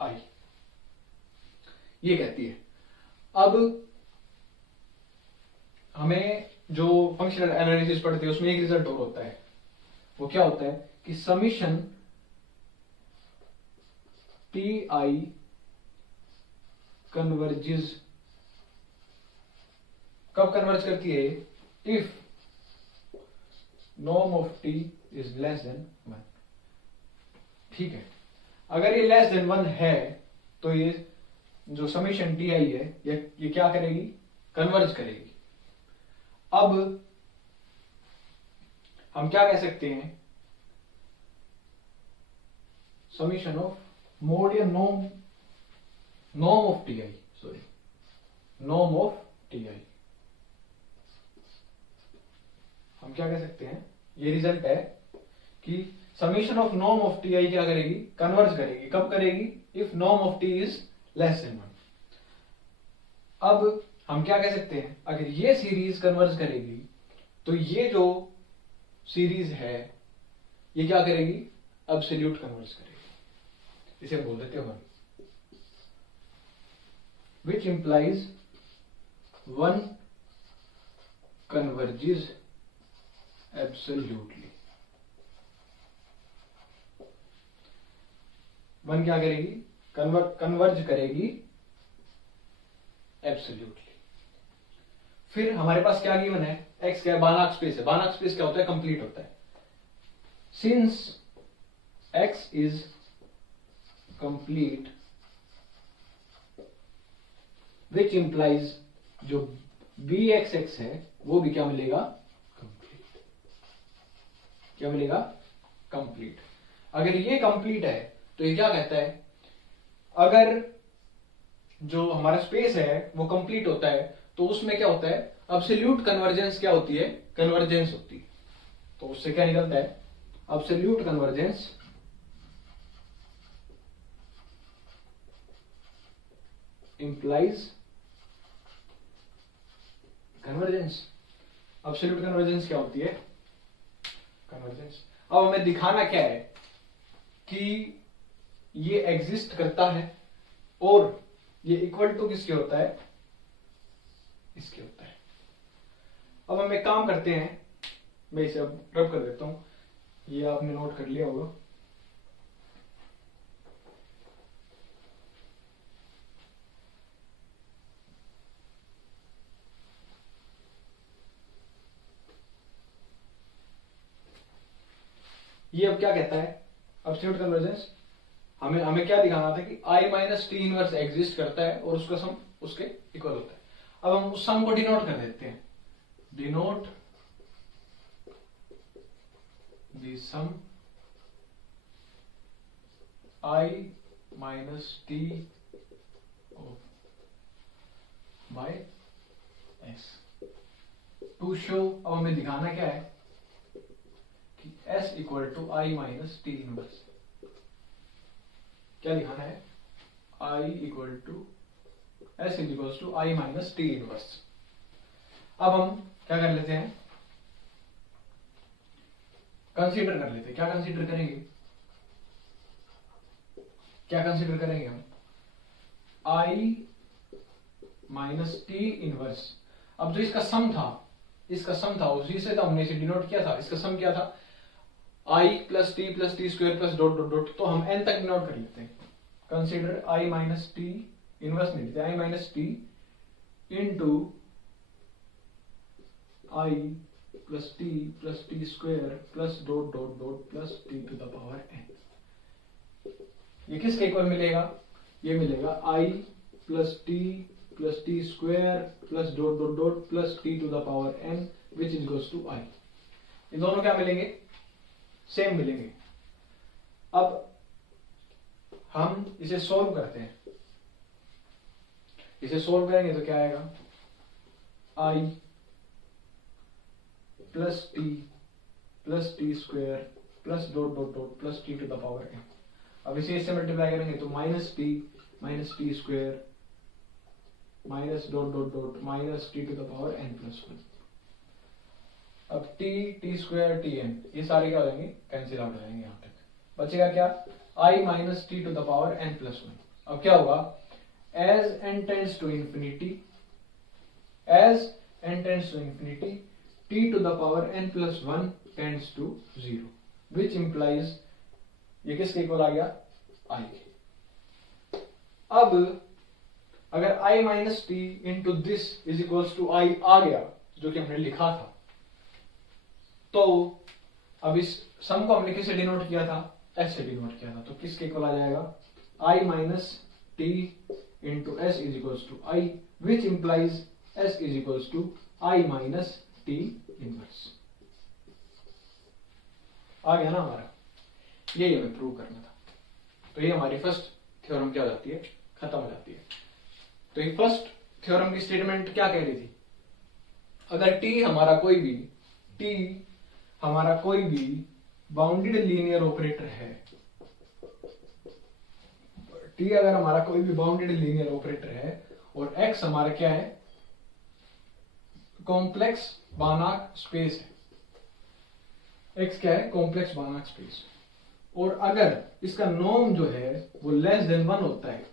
I, ये कहती है। अब हमें जो फंक्शनल एनालिसिस पढ़ते हैं उसमें एक रिजल्ट और होता है, वो क्या होता है कि समीशन टी आई कन्वर्जेस, कब कन्वर्ज करती है, if norm of T is less than 1, ठीक है। अगर ये लेस देन 1 है तो ये जो समीशन टी आई है ये क्या करेगी, कन्वर्ज करेगी। अब हम क्या कह सकते हैं, समीशन ऑफ मोड या norm of T I, sorry norm of T आई, हम क्या कह सकते हैं, ये रिजल्ट है कि summation of norm of T आई क्या करेगी, कन्वर्ज करेगी। कब करेगी, if norm of T is less than 1। अब हम क्या कह सकते हैं, अगर ये सीरीज कन्वर्ज करेगी तो ये जो सीरीज है ये क्या करेगी, एब्सोल्यूट कन्वर्ज करेगी। इसे बोल देते हैं विच इंप्लाइज 1 कन्वर्जेस एब्सोल्यूटली। 1 क्या करेगी, कन्वर्ज करेगी एब्सोल्यूटली। फिर हमारे पास क्या गिवन है, x क्या है, बानार्क स्पेस है। बानार्क स्पेस क्या होता है, कंप्लीट होता है। Since x is complete which implies जो बी एक्स एक्स है वो भी क्या मिलेगा, कंप्लीट। क्या मिलेगा, कंप्लीट। अगर ये कंप्लीट है तो ये क्या कहता है, अगर जो हमारा स्पेस है वो कंप्लीट होता है तो उसमें क्या होता है, अब्सोल्यूट कन्वर्जेंस क्या होती है, कन्वर्जेंस होती है। तो उससे क्या निकलता है, absolute convergence implies convergence. Absolute convergence क्या होती है, कन्वर्जेंस। अब हमें दिखाना क्या है कि ये एग्जिस्ट करता है और ये इक्वल टू किसके होता है, इसके होता है। अब हम एक काम करते हैं, मैं इसे अब रब कर देता हूं, ये आपने नोट कर लिया होगा। ये अब क्या कहता है, एब्सोल्यूट कन्वर्जेंस। हमें क्या दिखाना था कि आई माइनस टी इनवर्स एग्जिस्ट करता है और उसका सम उसके इक्वल होता है। अब हम उस सम को डिनोट कर देते हैं, denote the sum I minus T by S to show. अब हमें दिखाना क्या है कि s equal to I minus T inverse. क्या दिखाना है, i equal to s equal to I minus T inverse. अब हम क्या कर लेते हैं, कंसीडर कर लेते हैं। क्या कंसीडर करेंगे, क्या कंसीडर करेंगे हम, i माइनस टी इनवर्स। अब जो इसका सम था, इसका सम था उसी से तो हमने इसे डिनोट किया था। इसका सम क्या था, i plus T square plus dot dot dot. तो हम n तक डिनोट कर लेते हैं। Consider i minus T inverse नहीं लेते, i minus T into i plus T square plus dot dot dot plus T to the power n। ये किसके इक्वल मिलेगा, ये मिलेगा i plus T square plus dot dot dot plus T to the power n which is equals to i। ये दोनों क्या मिलेंगे, सेम मिलेंगे। अब हम इसे सोल्व करते हैं। इसे सोल्व करेंगे तो क्या आएगा, i plus T square plus dot dot dot plus T to the power n। अब इसे इससे मल्टीप्लाई करेंगे तो minus T square minus dot dot dot minus T to the power n plus 1। अब टी स्क्वायर टी एन ये सारे क्या हो जाएंगे, कैंसिल आउट हो जाएंगे। यहां तक बचेगा क्या, i minus T to the power n plus 1। अब क्या होगा, as n tends to infinity, as n tends to infinity t to the power n plus 1 tends to 0 which implies ये किसके इक्वल आ गया, i के। अब अगर i minus T into this is equals to i आ गया, जो कि हमने लिखा था, तो अब इस सम को हमने किससे डिनोट किया था, s से डिनोट किया था। तो किसके इक्वल आ जाएगा, i minus T into S is equals to i which implies s is equals to i minus T inverse. आ गया ना हमारा, यही हमें प्रूव करना था। तो ये हमारी फर्स्ट थ्योरम क्या हो जाती है, खत्म हो जाती है। तो ये फर्स्ट थ्योरम की स्टेटमेंट क्या कह रही थी, अगर t हमारा कोई भी बाउंडेड लीनियर ऑपरेटर है, t अगर हमारा कोई भी बाउंडेड लीनियर ऑपरेटर है और x हमारा क्या है, कॉम्प्लेक्स बानाक स्पेस है, x क्या है, कॉम्प्लेक्स बानाक स्पेस। और अगर इसका नॉर्म जो है वो लेस देन 1 होता है,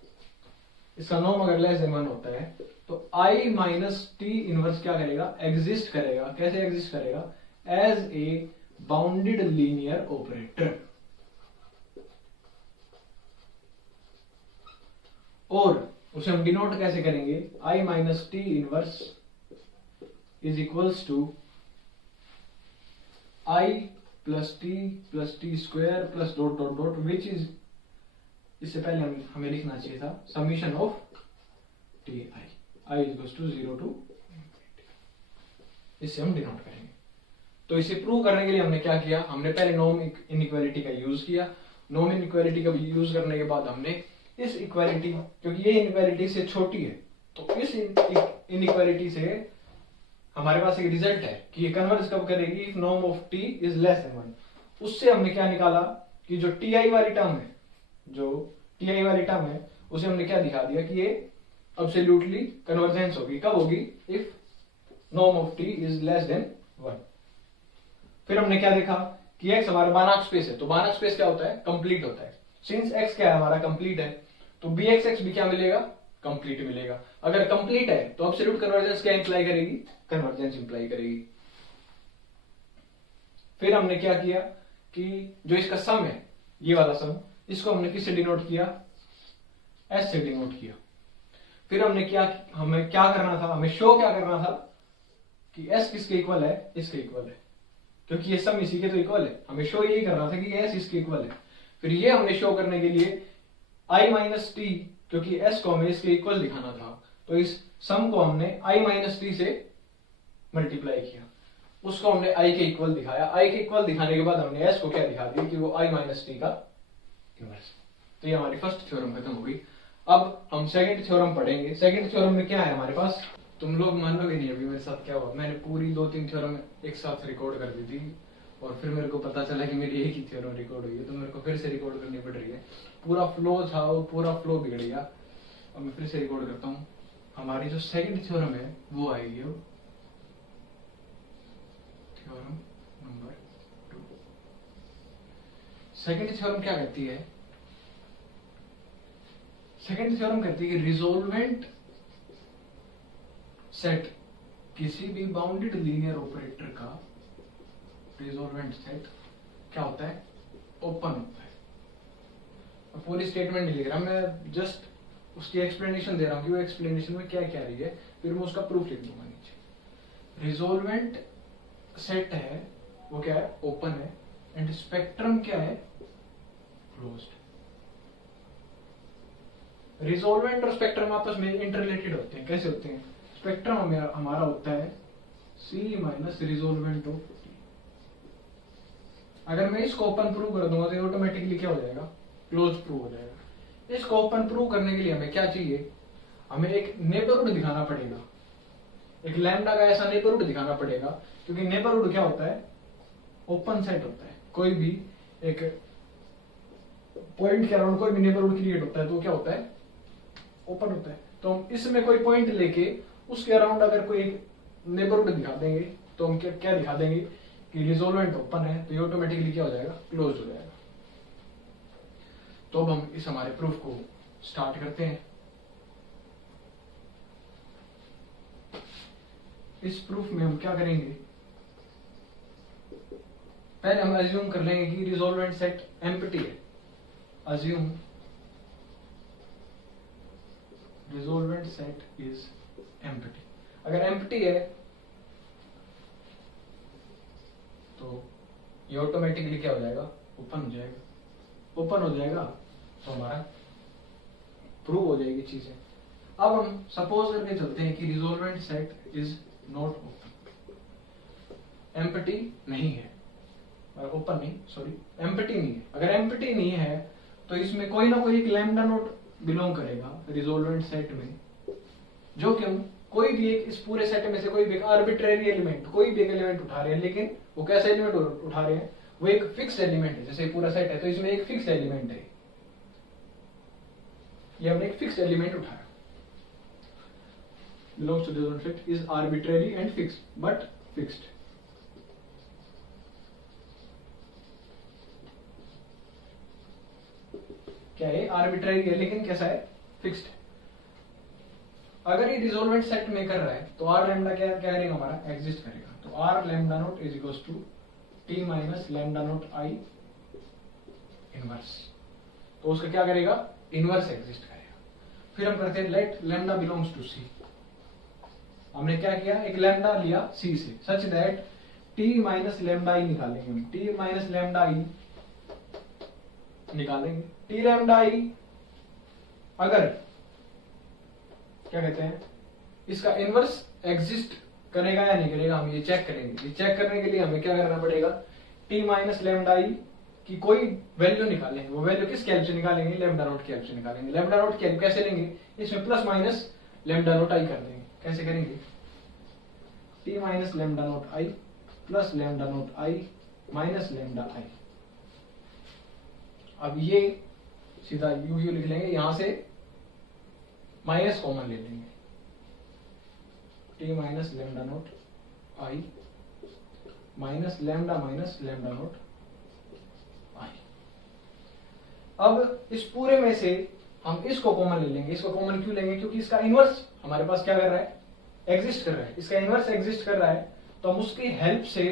इसका नॉर्म अगर लेस देन 1 होता है, तो i माइनस टी इनवर्स क्या करेगा, एग्जिस्ट करेगा। कैसे एग्जिस्ट करेगा, as a bounded linear operator. और उसे हम डिनोट कैसे करेंगे, i minus T inverse is equals to i plus T square plus dot dot dot which is, इससे पहले हमें लिखना चाहिए था summation of T I. i is to 0 to, इससे हम डिनोट करेंगे। तो इसे प्रूव करने के लिए हमने क्या किया, हमने पहले नॉर्म इनइक्वालिटी का यूज किया। नॉर्म इनइक्वालिटी का यूज करने के बाद हमने इस इक्वालिटी, क्योंकि ये इनइक्वालिटी से छोटी है, तो इस इनइक्वालिटी से हमारे पास एक रिजल्ट है कि ये कन्वर्ज कब करेगी, if norm of t is less than 1। उससे हमने क्या निकाला कि जो ti वाली टर्म है, उसे हमने क्या दिखा दिया कि ये एब्सोल्युटली कन्वर्जेंस होगी। कब होगी, if norm of t is less than 1। फिर हमने क्या देखा कि x हमारा बानाक स्पेस है, तो बानाक स्पेस क्या होता है, कंप्लीट होता है। सिंस x क्या है हमारा, कंप्लीट है, तो bxx भी क्या मिलेगा, कंप्लीट मिलेगा। अगर कंप्लीट है तो एब्सोल्यूट कन्वर्जेंस क्या इंप्लाई करेगी, कन्वर्जेंस इंप्लाई करेगी। फिर हमने क्या किया कि जो इसका सम है, ये वाला सम, इसको हमने किससे डिनोट किया, s से डिनोट किया। फिर हमने हमें क्या करना था, हमें शो क्या करना था कि s किसके इक्वल है, इसके इक्वल है, क्योंकि ये सम इसी के तो इक्वल है। हमें शो यही करना था कि s इसके इक्वल है। फिर ये हमने शो करने के लिए i माइनस टी, क्योंकि s को हमें इसके इक्वल दिखाना था, तो इस सम को हमने i माइनस टी से मल्टीप्लाई किया, उसको हमने i के इक्वल दिखाया। i के इक्वल दिखाने के बाद हमने s को क्या दिखा दिया कि वो i माइनस टी का इनवर्स। तो ये हमारी फर्स्ट थ्योरम खत्म हो गई। अब हम सेकंड थ्योरम पढ़ेंगे। सेकंड थ्योरम में क्या है हमारे पास, तुम लोग मानोगे नहीं अभी मेरे साथ क्या हुआ। मैंने पूरी 2-3 थ्योरम एक साथ रिकॉर्ड कर दी थी, और फिर मेरे को पता चला कि मेरी एक ही थ्योरम रिकॉर्ड हुई है, तो मेरे को फिर से रिकॉर्ड करनी पड़ रही है। पूरा फ्लो था, वो पूरा फ्लो बिगड़ गया, और मैं फिर से रिकॉर्ड करता हूँ। हमारी जो सेकंड थ्योरम है वो आएगी थ्योरम नंबर 2। सेकंड थ्योरम क्या कहती है, सेकंड थ्योरम कहती है कि रिजोल्वेंट सेट किसी भी बाउंडेड लीनियर ऑपरेटर का रिजोल्वेंट सेट क्या होता है, ओपन होता है। और पूरी स्टेटमेंट नहीं लिख रहा मैं, जस्ट उसकी एक्सप्लेनेशन दे रहा हूँ कि वो एक्सप्लेनेशन में क्या क्या रही है, फिर मैं उसका प्रूफ लिख दूंगा नीचे। रिजोल्वेंट सेट है वो क्या है, ओपन है, एंड स्पेक्ट्रम क्या है, क्लोज्ड। रिजोल्वेंट और स्पेक्ट्रम आपस में इंटररिलेटेड होते हैं। कैसे होते हैं, स्पेक्ट्रम हमारा होता है C minus resolvent of T। अगर मैं इसको ओपन प्रूव कर दूंगा तो ऑटोमेटिकली क्या हो जाएगा, क्लोज प्रूव हो जाएगा। इसको ओपन प्रूव करने के लिए हमें क्या चाहिए, हमें एक नेबरहुड दिखाना पड़ेगा, एक लैम्डा का ऐसा नेबरहुड दिखाना पड़ेगा, क्योंकि नेबरहुड क्या होता है, ओपन सेट होता है। कोई भी एक पॉइंट के अराउंड कोई भी नेबरहुड क्रिएट होता है तो क्या होता है, ओपन होता है। तो हम इसमें कोई पॉइंट लेके उसके अराउंड अगर कोई एक नेबरहुड दिखा देंगे तो हम क्या दिखा देंगे कि रिजोल्वेंट ओपन है, तो ये ऑटोमेटिकली क्या हो जाएगा, क्लोज हो जाएगा। तो अब हम इस हमारे प्रूफ को स्टार्ट करते हैं। इस प्रूफ में हम क्या करेंगे, पहले हम अज्यूम कर लेंगे कि रिजोल्वेंट सेट एम्प्टी है। Assume resolvent set is empty. अगर एम्प्टी है तो ये ऑटोमेटिकली क्या हो जाएगा, ओपन हो जाएगा। ओपन हो जाएगा तो हमारा प्रूव हो जाएगी चीजें। अब हम सपोज करके चलते हैं कि resolvent set is not open, empty नहीं है, ओपन नहीं, सॉरी एम्प्टी नहीं है। अगर एम्प्टी नहीं है तो इसमें कोई ना कोई एक लैम्डा नोट बिलोंग करेगा रिजोल्वेंट सेट में, जो कि हम कोई भी एक इस पूरे सेट में से कोई भी एक आर्बिट्रेरी एलिमेंट, कोई भी एक एलिमेंट उठा रहे हैं, लेकिन वो कैसा एलिमेंट उठा रहे हैं, वो एक फिक्स एलिमेंट है। जैसे पूरा सेट है तो इसमें एक फिक्स एलिमेंट है, ये हमने एक फिक्स एलिमेंट उठाया, belongs to the zone set is arbitrary and fixed but fixed। क्या है, आर्बिट्ररी है लेकिन कैसा है, फिक्स्ड। अगर ये रिजोल्वेंट सेट में कर रहा है तो आर लैम्डा क्या क्या करेगा, हमारा एग्जिस्ट करेगा। तो R lambda nought is equals to T minus lambda nought I inverse. तो उसका क्या करेगा, इनवर्स एग्जिस्ट करेगा। फिर हम करते हैं let lambda belongs to C. हमने क्या किया, एक लैम्डा लिया सी से, such that T minus lambda I निकालेंगे हम। टी माइनस लैम्डा आई निकालेंगे। टी लैम्डा आई अगर क्या कहते हैं, इसका इनवर्स एग्जिस्ट करेगा या नहीं करेगा, हम ये चेक करेंगे। ये चेक करने के लिए हमें क्या करना पड़ेगा, टी माइनस लेमडा आई की कोई वैल्यू निकालेंगे। वो वैल्यू किसके हेल्प से निकालेंगे, लेमडा नोट की हेल्प से निकालेंगे। लेमडा नोट की हेल्प कैसे लेंगे, इसमें प्लस माइनस लेमडा नोट आई कर देंगे। कैसे करेंगे, T minus lambda note I plus lambda note I minus lambda I. अब ये सीधा यू लिख लेंगे, यहां से माइनस कॉमन ले लेंगे, टी माइनस लेमडा नोट आई माइनस लेमडा नोट आई। अब इस पूरे में से हम इसको कॉमन ले लेंगे। इसको कॉमन क्यों लेंगे, क्योंकि इसका इनवर्स हमारे पास क्या कर रहा है, एग्जिस्ट कर रहा है। इसका इनवर्स एग्जिस्ट कर रहा है, तो हम उसकी हेल्प से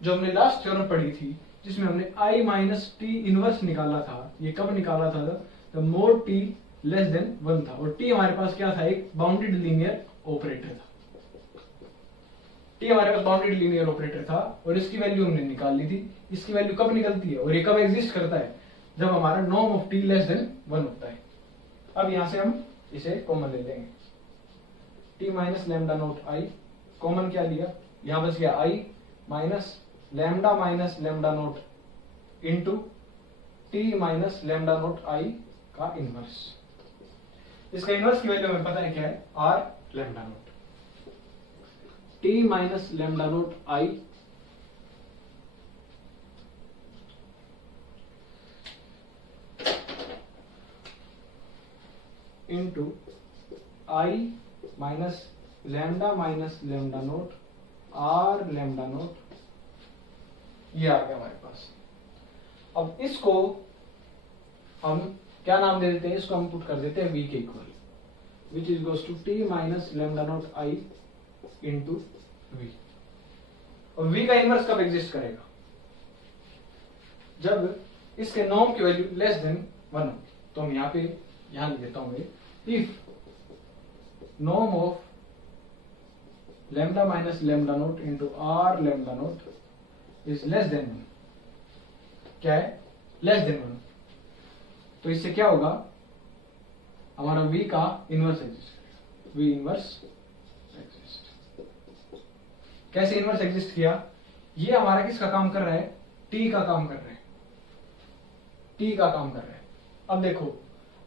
जो हमने लास्ट थ्योरम पढ़ी थी जिसमें हमने आई माइनस टी इनवर्स निकाला था, ये कब निकाला था, the more tea less than 1 था। और टी हमारे पास क्या था, एक बाउंडेड लीनियर ऑपरेटर था। टी हमारे पास बाउंडेड लीनियर ऑपरेटर था और इसकी वैल्यू हमने निकाल ली थी। इसकी वैल्यू कब निकलती है और ये कब एग्जिस्ट करता है, जब हमारा norm of T less than 1 होता है। अब यहां से हम इसे कॉमन ले लेंगे, T minus lambda note I, common क्या लिया, यहां बच गया I minus lambda note into T minus lambda note I का इनवर्स। इसका इनवर्स की वैल्यू हमें पता है क्या है, R lambda nought. T minus lambda note I into I minus lambda nought R lambda nought, ये आ गया हमारे पास। अब इसको हम क्या नाम दे देते हैं, इसको हम पुट कर देते हैं v के equal, which is goes to T minus lambda note I into V. और v का इनवर्स कब एग्जिस्ट करेगा, जब इसके नॉर्म की वैल्यू लेस देन 1 होगी। तो हम यहां पे लिख देता हूं, if norm of lambda minus lambda note into R lambda not is less than 1, क्या है, लेस देन 1, तो इससे क्या होगा, हमारा v का इनवर्स एग्जिस्ट करेगा, v इनवर्स एग्जिस्ट। कैसे इनवर्स एग्जिस्ट किया, ये हमारा किसका काम कर रहा है, t का काम कर रहा है, t का काम कर रहा है। अब देखो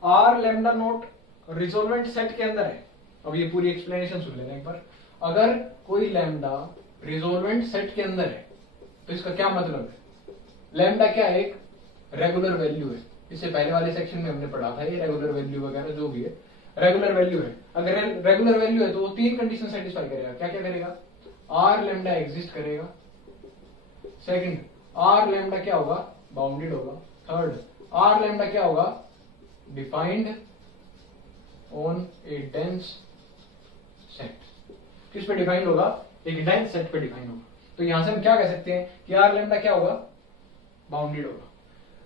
r lambda note resolvent set के अंदर है। अब ये पूरी एक्सप्लेनेशन सुन लेना एक बार। अगर कोई लैम्डा रिजोल्वेंट सेट के अंदर है तो इसका क्या मतलब है, लैम्डा क्या है, एक रेगुलर वैल्यू है। इससे पहले वाले सेक्शन में हमने पढ़ा था, ये रेगुलर वैल्यू वगैरह जो भी है रेगुलर वैल्यू है। अगर रेगुलर वैल्यू है तो वो 3 कंडीशन सेटिस्फाई करेगा। क्या क्या करेगा, आर लैम्डा एग्जिस्ट करेगा, सेकंड आर लैम्डा क्या होगा, बाउंडेड होगा, थर्ड आर लैम्डा क्या होगा, defined on A dense set. किस पे डिफाइंड होगा, एक डेंस सेट पे डिफाइंड होगा। तो यहां से हम क्या कह सकते हैं कि आर लैम्डा क्या होगा, बाउंडेड होगा।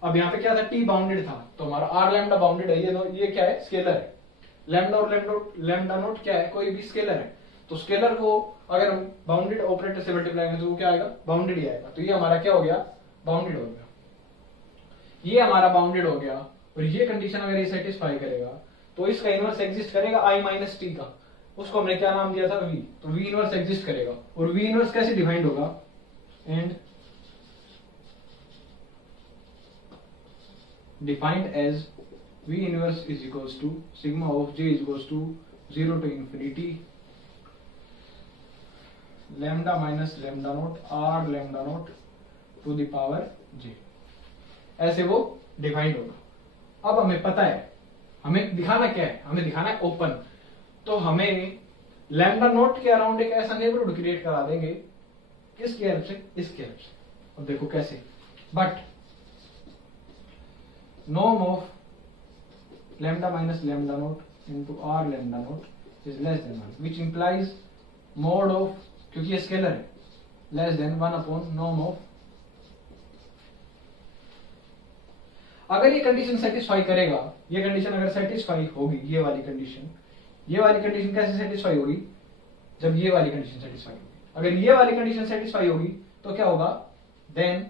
अब यहाँ पे क्या था, टी बाउंडेड था, तो हमारा आर लैम्डा बाउंडेड है। ये क्या है, स्केलर है। लैम्डा और लैम्डा नोट क्या है, कोई भी स्केलर है। तो स्केलर को अगर हम बाउंडेड ऑपरेटर से मल्टीप्लाई करें तो वो क्या आएगा, बाउंडेड ही आएगा। तो ये हमारा क्या हो गया, बाउंडेड हो गया। ये हमारा बाउंडेड हो गया और ये कंडीशन अगर ये सेटिस्फाई करेगा तो इसका इनवर्स एग्जिस्ट करेगा आई माइनस टी का। उसको हमने क्या नाम दिया था, वी। तो वी इनवर्स एग्जिस्ट करेगा। और वी इनवर्स कैसे डिफाइंड होगा, and defined as V inverse is equals to sigma of j is equals to 0 to infinity lambda minus lambda naught r lambda naught to the power j। ऐसे वो डिफाइंड होगा। अब हमें पता है, हमें दिखाना क्या है, हमें दिखाना है ओपन। तो हमें लैम्डा नोट के अराउंड एक ऐसा नेबरहुड क्रिएट करा देंगे, किसकी हेल्प से, इसकी हेल्प से। अब देखो कैसे, but norm of lambda minus lambda naught into r lambda naught is less than 1, which implies mod of, क्योंकि ये स्केलर है, less than 1 upon norm of। अगर ये कंडीशन सेटिस्फाई करेगा, ये कंडीशन अगर सेटिस्फाई होगी, ये वाली कंडीशन कैसे सेटिस्फाई होगी, जब ये वाली कंडीशन सेटिस्फाई होगी। अगर ये वाली कंडीशन सेटिस्फाई होगी तो क्या होगा, then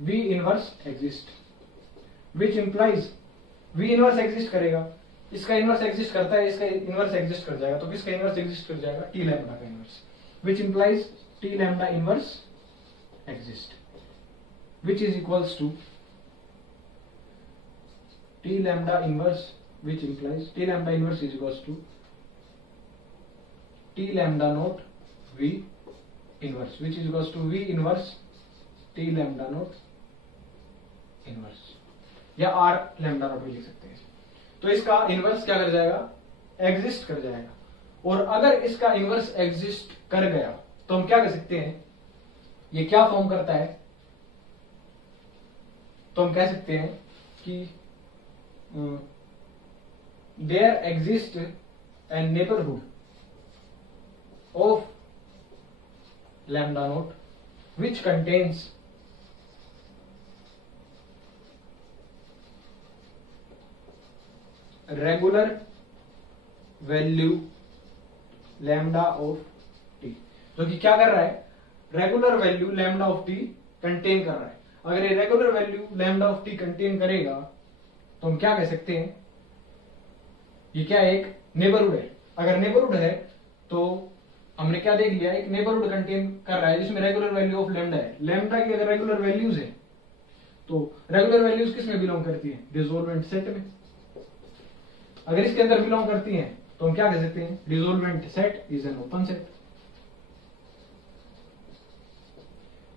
V inverse exist, which implies V inverse exist करेगा। इसका इनवर्स एग्जिस्ट करता है, इसका इनवर्स एग्जिस्ट कर जाएगा, तो किसका इनवर्स एग्जिस्ट कर जाएगा? टी लैम्डा का inverse, which implies T lambda inverse exist, which is equals to T lambda inverse, which implies T lambda inverse is equals to T lambda not V inverse, which is equals to V inverse T lambda not inverse, या आर लैम्डा नोट भी लिख सकते हैं। तो इसका इनवर्स क्या कर जाएगा? एग्जिस्ट कर जाएगा। और अगर इसका इनवर्स एग्जिस्ट कर गया तो हम क्या कर सकते हैं? ये क्या फॉर्म करता है? तो हम कह सकते हैं कि there exist an neighbourhood of lambda not which contains regular value lambda of t, जो कि क्या कर रहा है? Regular value lambda of T contain कर रहा है। अगर ये regular value lambda of T contain करेगा तो हम क्या कह सकते हैं? ये क्या है? एक नेबरहुड है। अगर नेबरहुड है तो हमने क्या देख लिया? एक नेबरहुड कंटेन कर रहा है जिसमें रेगुलर वैल्यू ऑफ लैम्डा है। लैम्डा की अगर रेगुलर वैल्यूज है तो रेगुलर वैल्यूज किस में बिलोंग करती है? रिजोल्वेंट सेट में। अगर इसके अंदर बिलोंग करती हैं तो हम क्या कह सकते हैं? Resolvent set is an open set.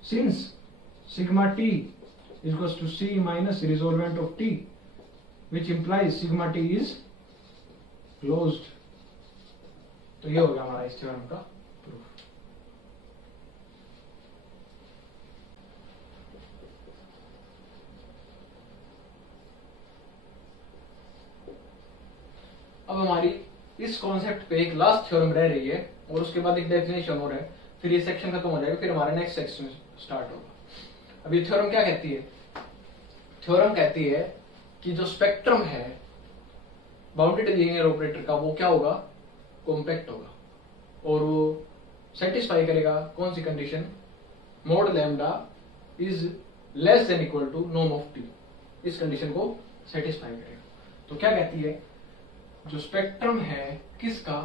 Since sigma T is equals to C minus resolvent of T, which implies sigma T is closed. तो ये हो गया हमारा इस थ्योरम का प्रूफ। अब हमारी इस कॉन्सेप्ट पे एक लास्ट थ्योरम रह रही है और उसके बाद एक डेफिनेशन और है, फिर ये सेक्शन खत्म हो जाएगा, फिर हमारा नेक्स्ट सेक्शन स्टार्ट होगा। अब ये थ्योरम क्या कहती है? थ्योरम कहती है कि जो स्पेक्ट्रम है बाउंडेड लीनियर ऑपरेटर का वो क्या होगा? कॉम्पैक्ट होगा, और वो सेटिस्फाई करेगा कौन सी condition? Mod lambda is less than equal to norm of T. इस कंडीशन को सेटिस्फाई करेगा। तो क्या कहती है? जो स्पेक्ट्रम है किसका?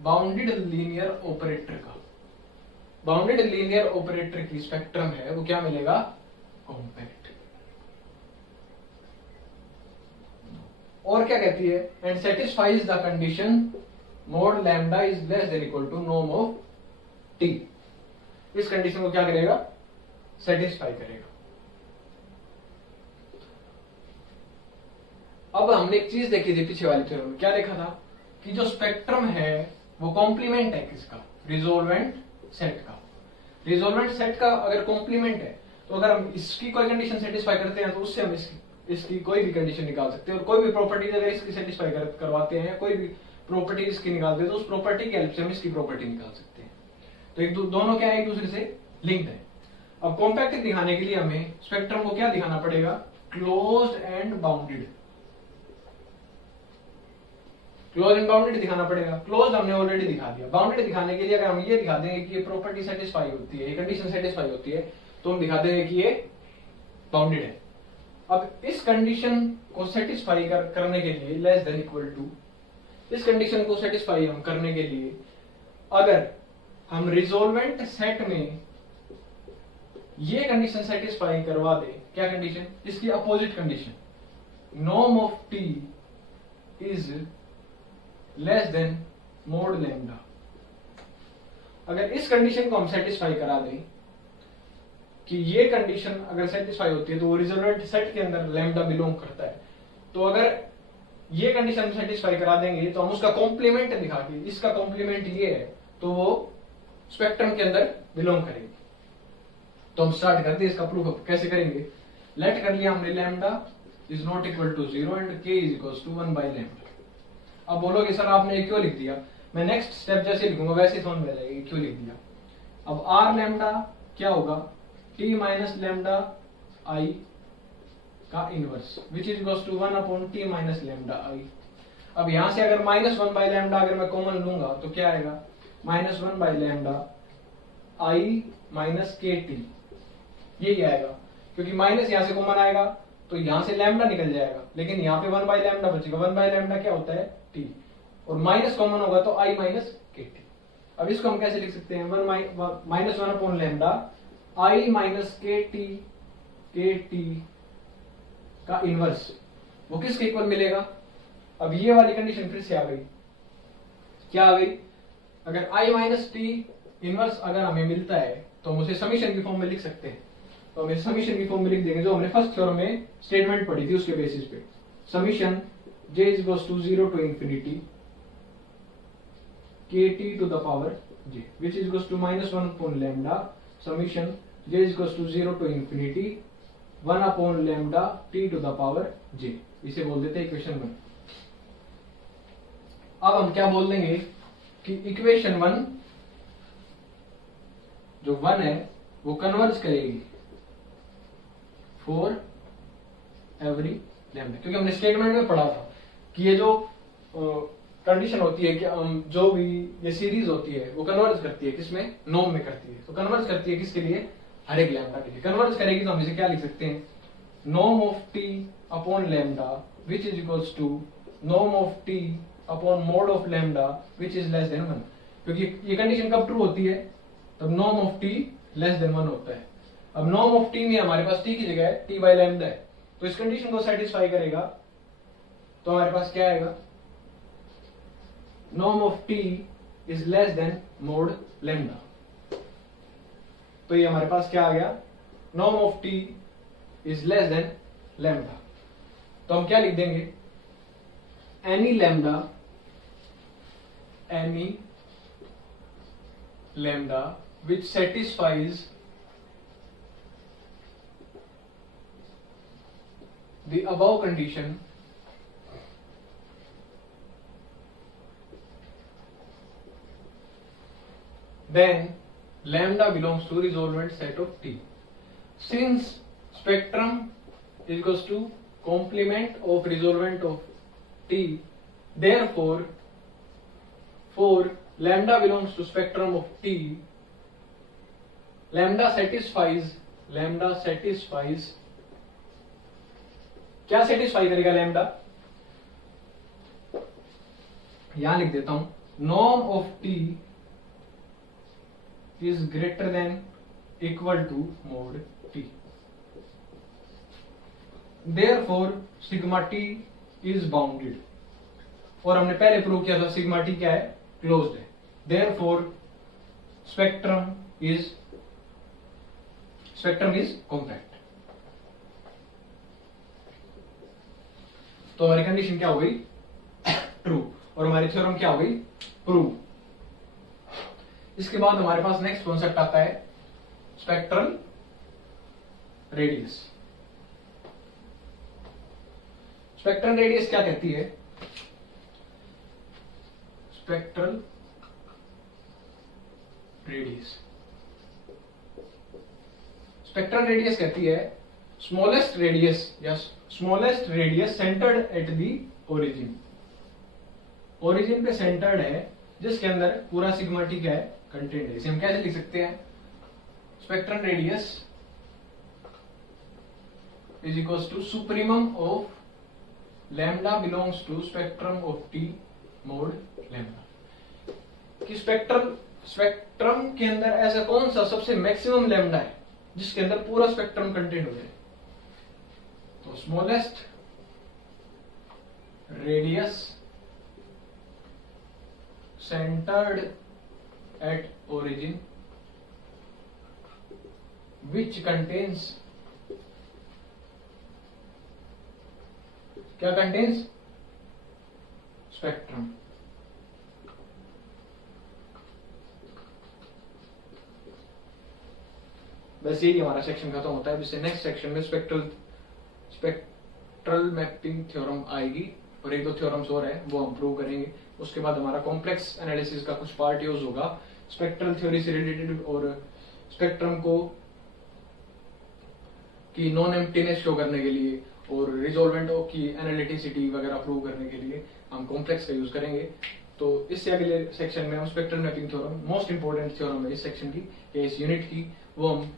बाउंडेड लीनियर ऑपरेटर का। बाउंडेड लीनियर ऑपरेटर की स्पेक्ट्रम है वो क्या मिलेगा? कॉम्पैक्ट। और क्या कहती है? And satisfies the condition mod lambda is less than equal to norm of T. इस कंडीशन को क्या करेगा? सेटिस्फाई करेगा। अब हमने एक चीज देखी थी पीछे वाली थ्योरम में, क्या देखा था? कि जो स्पेक्ट्रम है वो कॉम्प्लीमेंट है किसका? रिजोल्वेंट सेट का। रिजोल्वेंट सेट का अगर कॉम्प्लीमेंट है तो अगर हम इसकी कोई कंडीशन सेटिस्फाई करते हैं तो उससे हम इसकी कोई भी कंडीशन निकाल सकते हैं, और कोई भी प्रॉपर्टी अगर इसकी सेटिस्फाई करवाते हैं, कोई भी प्रॉपर्टी इसकी निकालते हैं तो उस प्रॉपर्टी की हेल्प से हम इसकी प्रॉपर्टी निकाल सकते हैं। तो एक दोनों क्या है? एक दूसरे से लिंक्ड है। अब कॉम्पैक्ट दिखाने के लिए हमें स्पेक्ट्रम को क्या दिखाना पड़ेगा? Closed end bounded. Close and bounded दिखाना पड़ेगा। क्लोज हमने ऑलरेडी दिखा दिया। बाउंडेड दिखाने के लिए अगर हम ये दिखा देंगे कि ये प्रॉपर्टी सेटिस्फाई होती है, ये कंडीशन सेटिस्फाई होती है, तो हम दिखा देंगे कि ये बाउंडेड है। अब इस कंडीशन को सेटिस्फाई करने के लिए लेस देन इक्वल टू, इस कंडीशन को सेटिस्फाई हम करने के लिए अगर हम रिजोल्वेंट सेट में ये कंडीशन सेटिस्फाई करवा दे, क्या कंडीशन? इसकी opposite condition, norm of T is less then mode lambda. अगर इस कंडीशन को हम सेटिस्फाई करा दें कि ये कंडीशन अगर सेटिस्फाई होती है तो वो रिजोल्वेंट सेट के अंदर लैम्डा बिलोंग करता है, तो अगर ये कंडीशन सेटिस्फाई करा देंगे तो हम उसका कॉम्प्लीमेंट दिखा के, इसका कॉम्प्लीमेंट ये है तो वो स्पेक्ट्रम के अंदर बिलोंग करेगी। तो हम स्टार्ट करते हैं इसका प्रूफ कैसे करेंगे। लेट कर लिया हमने lambda is not equal to 0 and k is equal to 1 by lambda. अब बोलोगे सर आपने क्यों लिख दिया? मैं नेक्स्ट स्टेप जैसे लिखूंगा वैसे समझ में आ जाएगी क्यों लिख दिया। अब r लैम्डा क्या होगा? t माइनस लैम्डा i का inverse, which is equal to 1 upon t minus lambda i। अब यहां से अगर -1 बाई लैम्डा अगर मैं कॉमन लूंगा तो क्या आएगा? -1 by lambda i minus kt, यही आएगा, क्योंकि माइनस यहां से कॉमन आएगा तो यहाँ से लैम्डा निकल जाएगा, लेकिन यहाँ पे 1 बाई लैम्डा बचेगा। 1 बाई लैम्डा क्या होता है? टी, और माइनस कॉमन होगा तो आई माइनस के टी। अब इसको हम कैसे लिख सकते हैं? माइनस 1 अपॉन लैम्डा आई माइनस के टी का इनवर्स, वो किसके इक्वल मिलेगा? अब ये वाली कंडीशन फिर से आ गई। क्या आ गई? अगर आई माइनस टी इनवर्स अगर हमें मिलता है तो हम उसे समीशन की फॉर्म में लिख सकते हैं। तो हम समीशन की फॉर्म में लिख देंगे जो हमने फर्स्ट थ्योरम में स्टेटमेंट पढ़ी थी उसके बेसिस पे। Summation j is equals to 0 to infinity kt to the power j which is equals to -1 upon lambda summation j is equals to 0 to infinity 1 upon lambda t to the power j। इसे बोल देते हैं इक्वेशन 1। अब हम क्या बोल देंगे कि इक्वेशन 1 जो 1 है वो कन्वर्ज करेगी फॉर एवरी लैम्डा, क्योंकि हमने स्टेटमेंट में पढ़ा था कि ये जो कंडीशन होती है कि जो भी ये सीरीज होती है वो कन्वर्ज करती है किसमें? नॉर्म में करती है। तो कन्वर्ज करती है किसके लिए? हर एक लैम्डा के लिए कन्वर्ज करेगी। तो हम इसे क्या लिख सकते हैं? Norm of T upon lambda which is equals to norm of T upon mod of lambda which is less than 1। क्योंकि ये कंडीशन कब ट्रू होती है? तब norm of T less than 1 होता है। अब नॉर्म ऑफ टी में हमारे पास टी की जगह टी बाई लैम्डा है, तो इस कंडीशन को सेटिस्फाई करेगा तो हमारे पास क्या आएगा? Norm of T is less then mode lambda. तो ये हमारे पास क्या आ गया? Norm of T is less then lambda. तो हम क्या लिख देंगे? Any lambda which satisfies the above condition then lambda belongs to resolvent set of T. Since spectrum is equals to complement of resolvent of T, therefore for lambda belongs to spectrum of T, lambda satisfies क्या सेटिस्फाई करेगा लैम्डा? यहां लिख देता हूं, norm of T is greater than equal to mod T, therefore sigma T is bounded. और हमने पहले प्रूव किया था सिग्मा टी क्या है? क्लोज्ड है। Therefore spectrum is compact. तो हमारी कंडीशन क्या हो गई? ट्रू। और हमारी थ्योरम क्या हो गई? प्रूव। इसके बाद हमारे पास नेक्स्ट कॉन्सेप्ट आता है स्पेक्ट्रल रेडियस। स्पेक्ट्रल रेडियस क्या कहती है? स्पेक्ट्रल रेडियस कहती है smallest radius centred at the origin. Origin पे सेंटर्ड है जिसके अंदर पूरा सिग्मा टी क्या है? कंटेंट है। इसे हम कैसे लिख सकते हैं? Spectral radius is equals to supremum of lambda belongs to spectrum of T mod lambda. कि स्पेक्ट्रम के अंदर ऐसा कौन सा सबसे मैक्सिमम लैम्डा है जिसके अंदर पूरा स्पेक्ट्रम कंटेंट हो जाए? तो smallest radius centred at origin which contains क्या कंटेन्स? स्पेक्ट्रम। बस यही हमारा सेक्शन खत्म होता है। इससे नेक्स्ट सेक्शन में स्पेक्ट्रल मैपिंग थ्योरम आएगी और एक दो थ्योरम्स और है वो हम प्रूव करेंगे। उसके बाद हमारा कॉम्प्लेक्स एनालिसिस का कुछ पार्ट यूज होगा स्पेक्ट्रल थ्योरी से रिलेटेड और स्पेक्ट्रम को की नॉन एम्प्टीनेस शो करने के लिए और रिजोल्वेंट की एनालिटिसिटी वगैरह प्रूव करने के लिए हम कॉम्प्लेक्स का यूज करेंगे। तो इससे अगले सेक्शन में हम spectral mapping theorem most important theorem है इस सेक्शन की, इस यूनिट की, वो हम